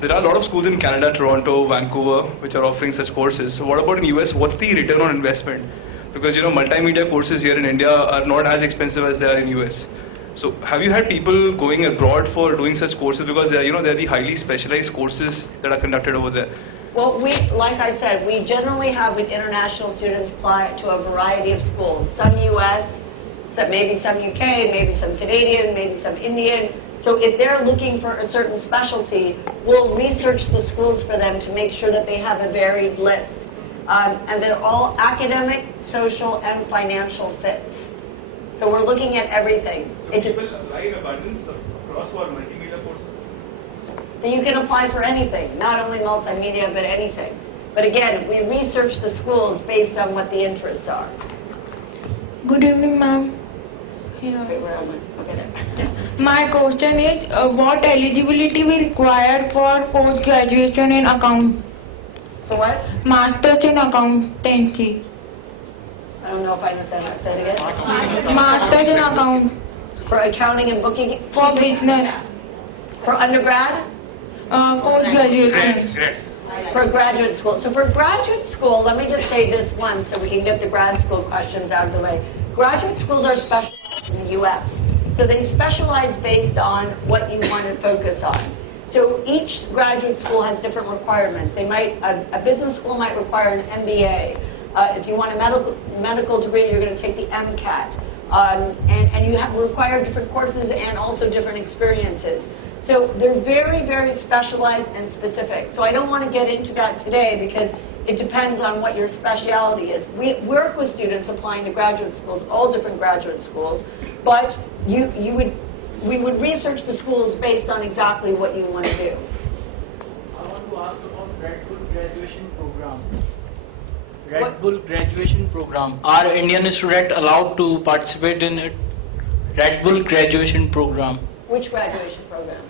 there are a lot of schools in Canada, Toronto, Vancouver, which are offering such courses. So what about in US? What's the return on investment? Because multimedia courses here in India are not as expensive as they are in US. So have you had people going abroad for doing such courses? Because they're the highly specialized courses that are conducted over there. Well, like I said, we generally have with international students apply to a variety of schools. Some US, maybe some UK, maybe some Canadian, maybe some Indian. So if they're looking for a certain specialty, we'll research the schools for them to make sure that they have a varied list. And they're all academic, social, and financial fits. So we're looking at everything. So people apply in abundance across for multimedia courses? You can apply for anything, not only multimedia, but anything. But again, we research the schools based on what the interests are. Good evening, ma'am. My question is, what eligibility we require for post-graduation in account? For what? Masters in accountancy. I don't know if I understand that. Say it again. Masters in account. For accounting and bookkeeping? For business. For undergrad? Post-graduation. For graduate school. So for graduate school, let me just say this once so we can get the grad school questions out of the way. Graduate schools are specialized in the U.S. So they specialize based on what you want to focus on. So each graduate school has different requirements. A business school might require an MBA. If you want a medical degree, you're going to take the MCAT. And you require different courses and also different experiences. So they're very, very specialized and specific. So I don't want to get into that today because It depends on what your specialty is. We work with students applying to graduate schools, all different graduate schools, but we would research the schools based on exactly what you want to do. I want to ask about Red Bull graduation program. Red Bull graduation program. Are Indian students allowed to participate in it? Red Bull graduation program. Which graduation program?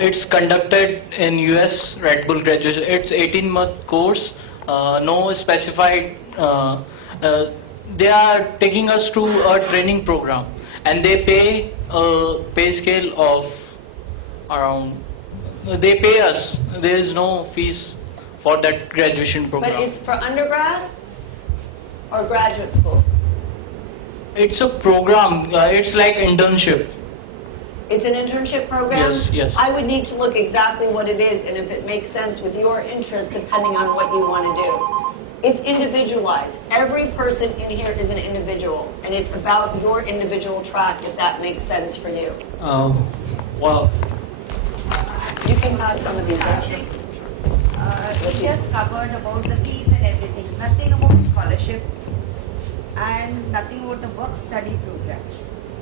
It's conducted in US. Red Bull graduation. It's 18-month course. No specified. They are taking us to a training program, and they pay a pay scale of around. They pay us. There is no fees for that graduation program. But it's for undergrad or graduate school? It's a program. It's like internship. It's an internship program? Yes, yes. I would need to look exactly what it is and if it makes sense with your interest depending on what you want to do. It's individualized. Every person in here is an individual, and it's about your individual track, if that makes sense for you. Well. You can pass some of these out. He just covered about the fees and everything, nothing about scholarships and nothing about the work study program.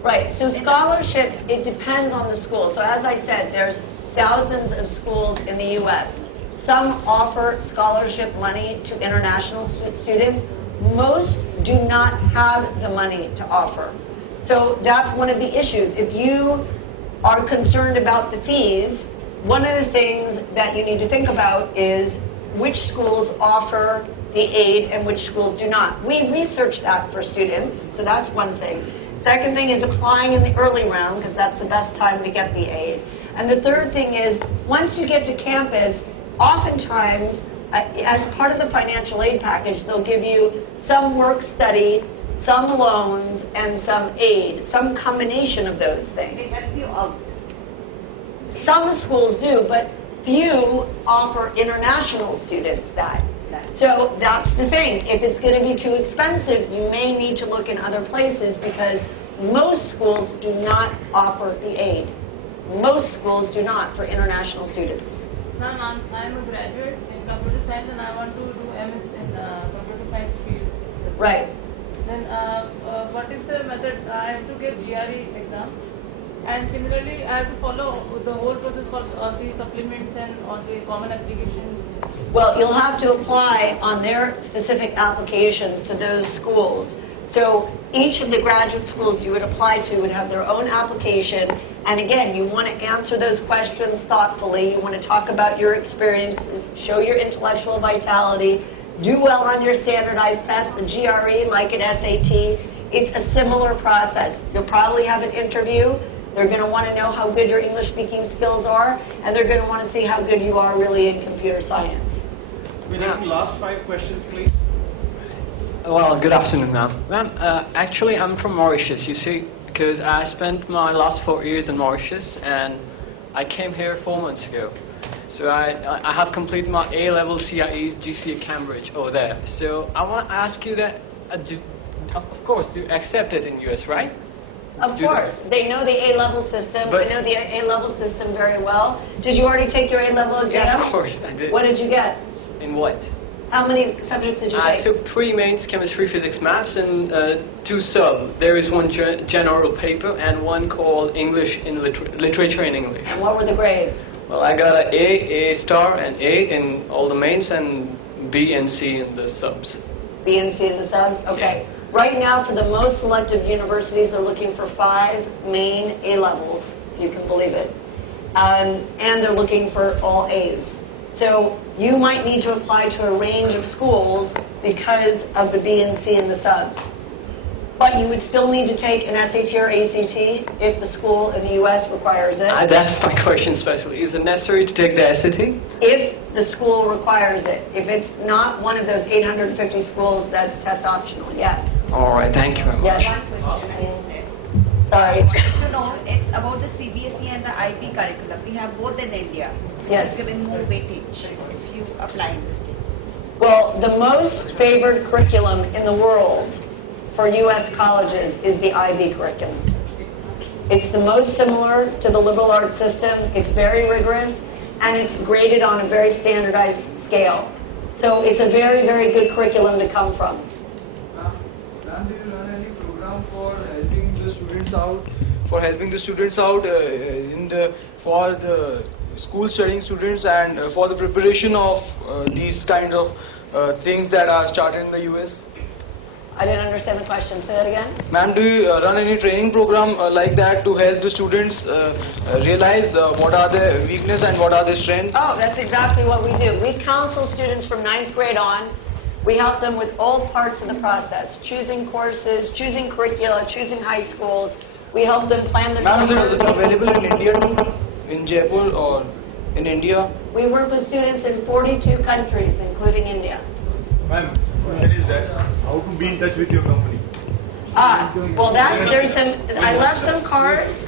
Right, so scholarships, it depends on the school. So as I said, there's thousands of schools in the U.S. Some offer scholarship money to international students. Most do not have the money to offer. So that's one of the issues. If you are concerned about the fees, one of the things that you need to think about is which schools offer the aid and which schools do not. We research that for students, so that's one thing. Second thing is applying in the early round, because that's the best time to get the aid. And the third thing is, once you get to campus, oftentimes, as part of the financial aid package, they'll give you some work study, some loans, and some aid, some combination of those things. They help you out. Some schools do, but few offer international students that. So that's the thing. If it's going to be too expensive, you may need to look in other places because most schools do not offer the aid. Most schools do not for international students. Ma'am, I'm a graduate in computer science and I want to do MS in computer science field. Right. Then what is the method? I have to get GRE exam. And similarly, I have to follow the whole process for all the supplements and all the common applications. Well, you'll have to apply on their specific applications to those schools. So each of the graduate schools you would apply to would have their own application. And again, you want to answer those questions thoughtfully. You want to talk about your experiences, show your intellectual vitality, do well on your standardized test, the GRE, like an SAT. It's a similar process. You'll probably have an interview. They're going to want to know how good your English speaking skills are, and they're going to want to see how good you are really in computer science. We take the last 5 questions, please. Well, good afternoon, ma'am. Ma'am, actually, I'm from Mauritius, you see, because I spent my last 4 years in Mauritius, and I came here 4 months ago. So I have completed my A-level CIEs, GCE Cambridge over there. So I want to ask you that, of course, do you accept it in US, right? Of course. They know the A-level system. They know the A-level system very well. Did you already take your A-level exams? Yes, of course, I did. What did you get? In what? How many subjects did you take? I took 3 mains, chemistry, physics, maths, and 2 sub. There is 1 general paper and 1 called English in Literature in English. And what were the grades? Well, I got an A star, and A in all the mains, and B and C in the subs. B and C in the subs? Okay. Right now, for the most selective universities, they're looking for 5 main A-levels, if you can believe it. And they're looking for all A's. So you might need to apply to a range of schools because of the B and C in the subs. But you would still need to take an SAT or ACT if the school in the U.S. requires it. That's my question especially. Is it necessary to take the SAT? If the school requires it. If it's not one of those 850 schools, that's test optional, yes. All right, thank you very much. Yes. Sorry. To know, it's about the CBSE and the IB curriculum. We have both in India. Yes. It's given more weightage if you apply in the States. Well, the most favored curriculum in the world for U.S. colleges is the IB curriculum. It's the most similar to the liberal arts system. It's very rigorous, and it's graded on a very standardized scale. So it's a very, very good curriculum to come from. Ma'am, do you run any program for helping the students out? For helping the students out for the school studying students and for the preparation of these kinds of things that are started in the US? I didn't understand the question. Say that again. Ma'am, do you run any training program like that to help the students realize what are their weaknesses and what are their strengths? Oh, that's exactly what we do. We counsel students from 9th grade on. We help them with all parts of the process, choosing courses, choosing curricula, choosing high schools. We help them plan their Ma'am, summers. is it available in India too? In Jaipur or in India? We work with students in 42 countries, including India. Ma'am, what is that? How to be in touch with your company? Well, I left some cards,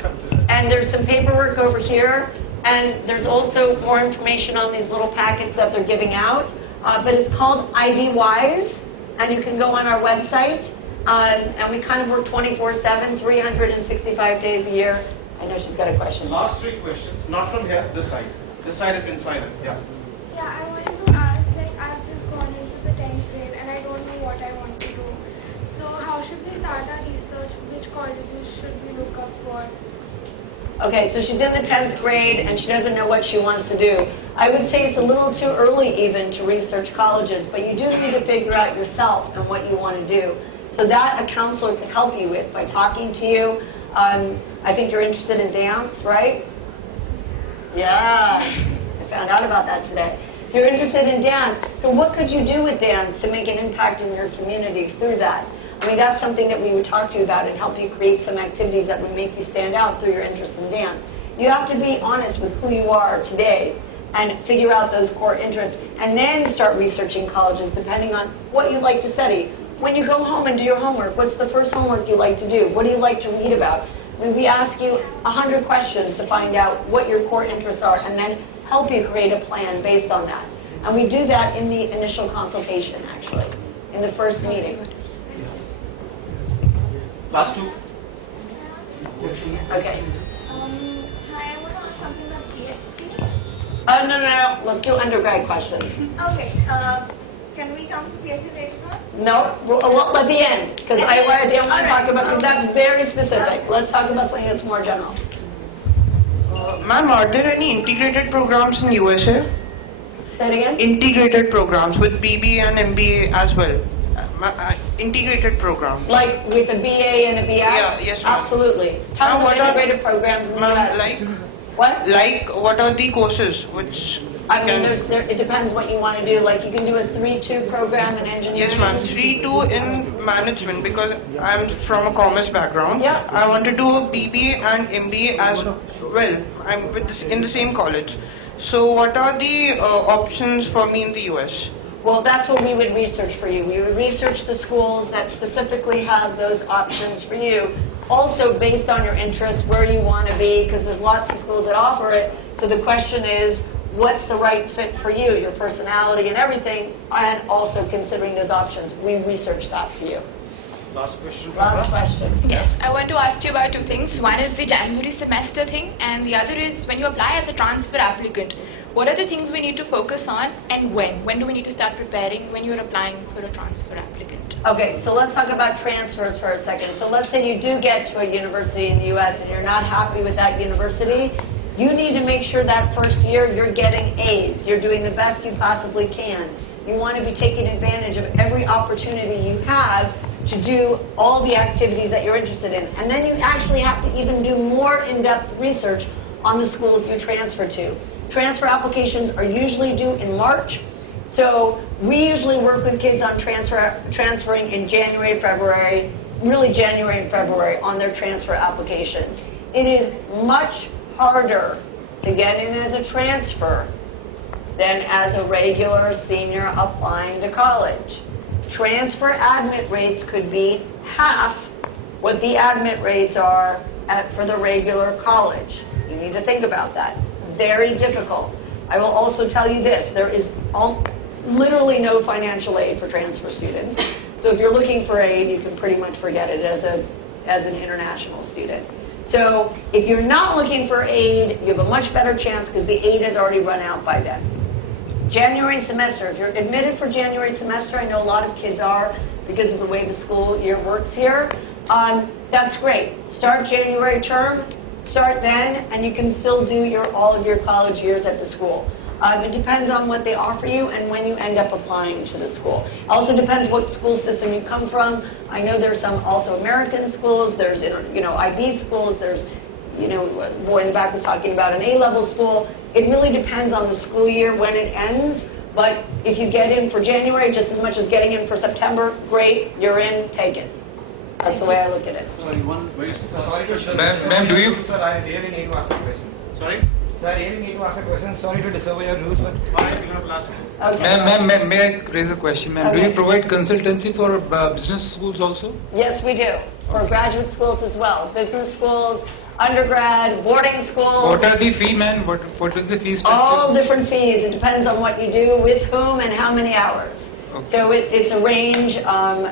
and there's some paperwork over here, and there's also more information on these little packets that they're giving out. But it's called Ivy Wise, and you can go on our website, and we kind of work 24/7, 365 days a year. I know she's got a question. Last 3 questions, not from here, this side. This side has been silent. Yeah. Yeah, I wanted to ask, like, I've just gone into the 10th grade and I don't know what I want to do. So how should we start our research? Which colleges should we look up for? Okay, so she's in the 10th grade and she doesn't know what she wants to do. I would say it's a little too early even to research colleges, but you do need to figure out yourself and what you want to do. So that a counselor can help you with by talking to you. I think you're interested in dance, right? Yeah, I found out about that today. So you're interested in dance. So what could you do with dance to make an impact in your community through that? I mean, that's something that we would talk to you about and help you create some activities that would make you stand out through your interest in dance. You have to be honest with who you are today and figure out those core interests and then start researching colleges depending on what you'd like to study. When you go home and do your homework, what's the first homework you like to do? What do you like to read about? I mean, we ask you 100 questions to find out what your core interests are and then help you create a plan based on that. And we do that in the initial consultation, actually, in the first meeting. Last 2. Okay. Hi, I want to ask something about PhD. No. Let's do undergrad questions. Okay, can we come to PhD later on? No, well, at the end, because I don't want to talk about, because that's very specific. Let's talk about something that's more general. Ma'am, are there any integrated programs in USA? Say it again? Integrated programs with BBA and MBA as well. Integrated programs. Like with a BA and a BS? Yeah, yes, ma'am. Absolutely. Tons of integrated programs in the US. Like, what? Like, what are the courses which... I mean, it depends what you want to do. Like, you can do a 3-2 program in engineering. Yes, ma'am. 3-2 in management because I'm from a commerce background. Yeah. I want to do a BBA and MBA as well. I'm in the same college. So, what are the options for me in the US? Well, that's what we would research for you. We would research the schools that specifically have those options for you. Also, based on your interests, where you want to be, because there's lots of schools that offer it. So the question is, what's the right fit for you, your personality and everything, and also considering those options. We research that for you. Last question. Last question. Yes, I want to ask you about 2 things. One is the January semester thing, and the other is when you apply as a transfer applicant, what are the things we need to focus on and when? When do we need to start preparing when you're applying for a transfer applicant? Okay, so let's talk about transfers for a second. So let's say you do get to a university in the US and you're not happy with that university. You need to make sure that first year you're getting A's. You're doing the best you possibly can. You want to be taking advantage of every opportunity you have to do all the activities that you're interested in. And then you actually have to even do more in-depth research on the schools you transfer to. Transfer applications are usually due in March. So we usually work with kids on transferring in January, February, really January and February on their transfer applications. It is much harder to get in as a transfer than as a regular senior applying to college. Transfer admit rates could be half what the admit rates are for the regular college. You need to think about that. It's very difficult. I will also tell you this, there is literally no financial aid for transfer students. So if you're looking for aid, you can pretty much forget it as an international student. So if you're not looking for aid, you have a much better chance because the aid has already run out by then. January semester, if you're admitted for January semester, I know a lot of kids are because of the way the school year works here. That's great. Start January term, start then, and you can still do all of your college years at the school. It depends on what they offer you and when you end up applying to the school. Also depends what school system you come from. I know there's some also American schools, there's IB schools, there's boy in the back was talking about an A-level school. It really depends on the school year when it ends. But if you get in for January just as much as getting in for September, great, you're in, take it. That's the way I look at it. Sorry, one very sorry to Ma'am, do you? Sir, I really need to ask a question. Sorry? Sir, I really need to ask a question. Sorry to disobey your rules, but why you have last? Okay. Ma'am, may I raise a question, ma'am? Okay. Do you provide consultancy for business schools also? Yes, we do. For graduate schools as well. Business schools, undergrad, boarding schools. What are the fee, ma'am? What is the fee structure? All different fees. It depends on what you do, with whom, and how many hours. Okay. So it's a range.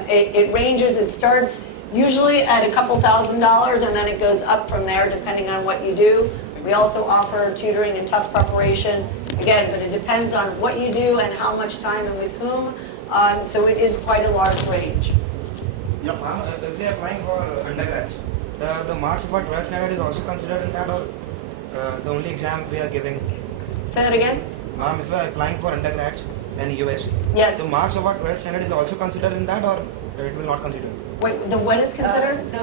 It ranges. It starts usually at a couple $1,000s, and then it goes up from there depending on what you do. We also offer tutoring and test preparation. Again, but it depends on what you do and how much time and with whom. So it is quite a large range. Yeah, ma'am, if they are applying for undergrads, the marks for 12th standard is also considered in that, or the only exam we are giving? Say that again? Ma'am, if we are applying for undergrads in US, yes, the marks of our 12th standard is also considered in that, or it will not consider? Wait, the what is considered? The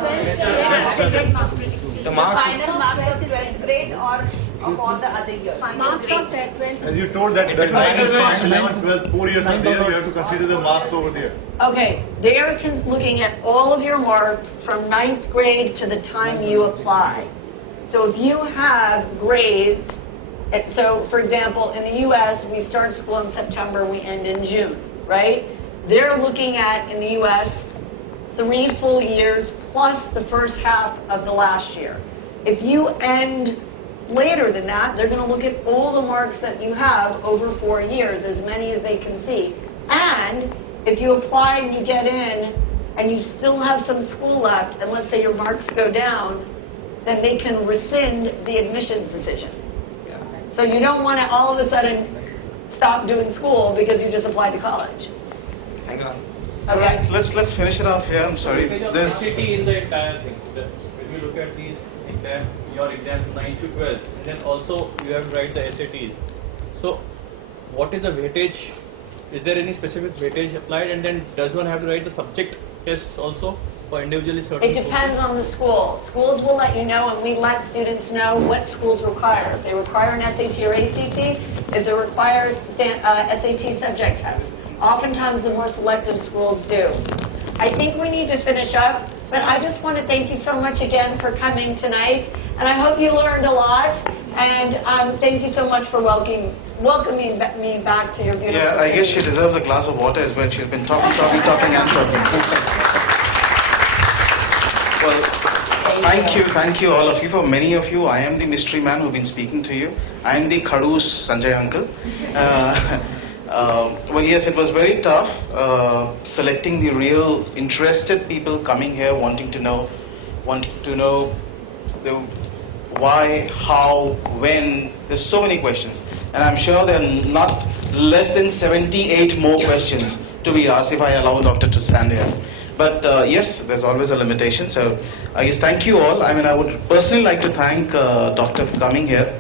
marks. Final marks of 12th grade or of all the other years. Marks of 12th. As you told that 9th, 11th, 12th, 4 years are there, you have to consider the marks over there. Okay, they're looking at all of your marks from 9th grade to the time you apply. So if you have grades, so for example, in the US, we start school in September, we end in June, right? They're looking at, in the US, 3 full years plus the first half of the last year. If you end later than that, they're going to look at all the marks that you have over 4 years, as many as they can see. And if you apply and you get in and you still have some school left, and let's say your marks go down, then they can rescind the admissions decision. So you don't want to all of a sudden stop doing school because you just applied to college. Hang on. Okay. Right, let's finish it off here. I'm sorry. There's SAT in the entire thing. When you look at these exams, your exams 9 to 12, and then also you have to write the SATs. So, what is the weightage? Is there any specific weightage applied? And then does one have to write the subject tests also for individually certain? It depends on the school. Schools will let you know, and we let students know what schools require. If they require an SAT or ACT, if they require SAT subject tests. Oftentimes, the more selective schools do. I think we need to finish up, but I just want to thank you so much again for coming tonight, and I hope you learned a lot, and thank you so much for welcoming me back to your beautiful Yeah, I guess city. she deserves a glass of water as well. She's been talking and talking. Well, thank you all of you. For many of you, I am the mystery man who's been speaking to you. I am the Khadoos Sanjay uncle. Well, yes, it was very tough selecting the real interested people coming here, wanting to know the why, how, when. There's so many questions, and I'm sure there are not less than 78 more questions to be asked if I allow the doctor to stand here. But yes, there's always a limitation. So I guess thank you all. I mean, I would personally like to thank doctor for coming here,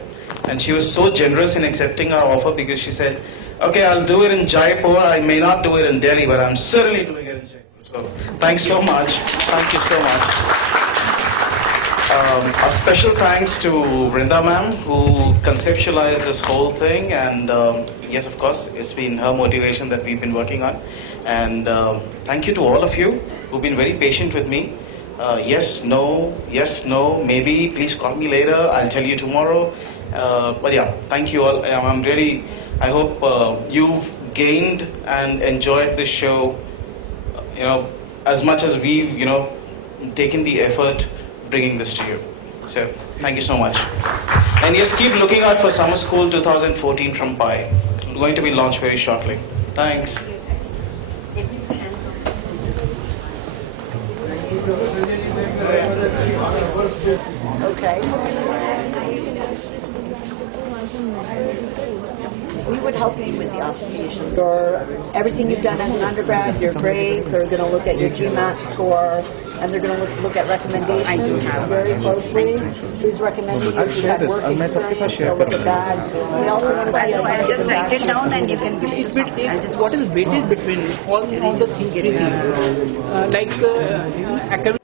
and she was so generous in accepting our offer because she said, okay, I'll do it in Jaipur. I may not do it in Delhi, but I'm certainly doing it in Jaipur. So thanks so much. Thank you so much. A special thanks to Vrinda ma'am, who conceptualized this whole thing. And yes, of course, it's been her motivation that we've been working on. And thank you to all of you who've been very patient with me. Yes, no, maybe, please call me later. I'll tell you tomorrow. But yeah, thank you all. I hope you've gained and enjoyed the show, as much as we've, taken the effort bringing this to you. So, thank you so much. And yes, keep looking out for Summer School 2014 from PI. It's going to be launched very shortly. Thanks. Okay. we would help you with the application. For everything you've done as an undergrad, your grades, they're going to look at your GMAT score, and they're going to look at recommendations very closely. Who's recommending you? You've had work experience, they'll look at that. We also want to see I'll just write it down and you can give it to me. What is weighted between all the three things? Like academic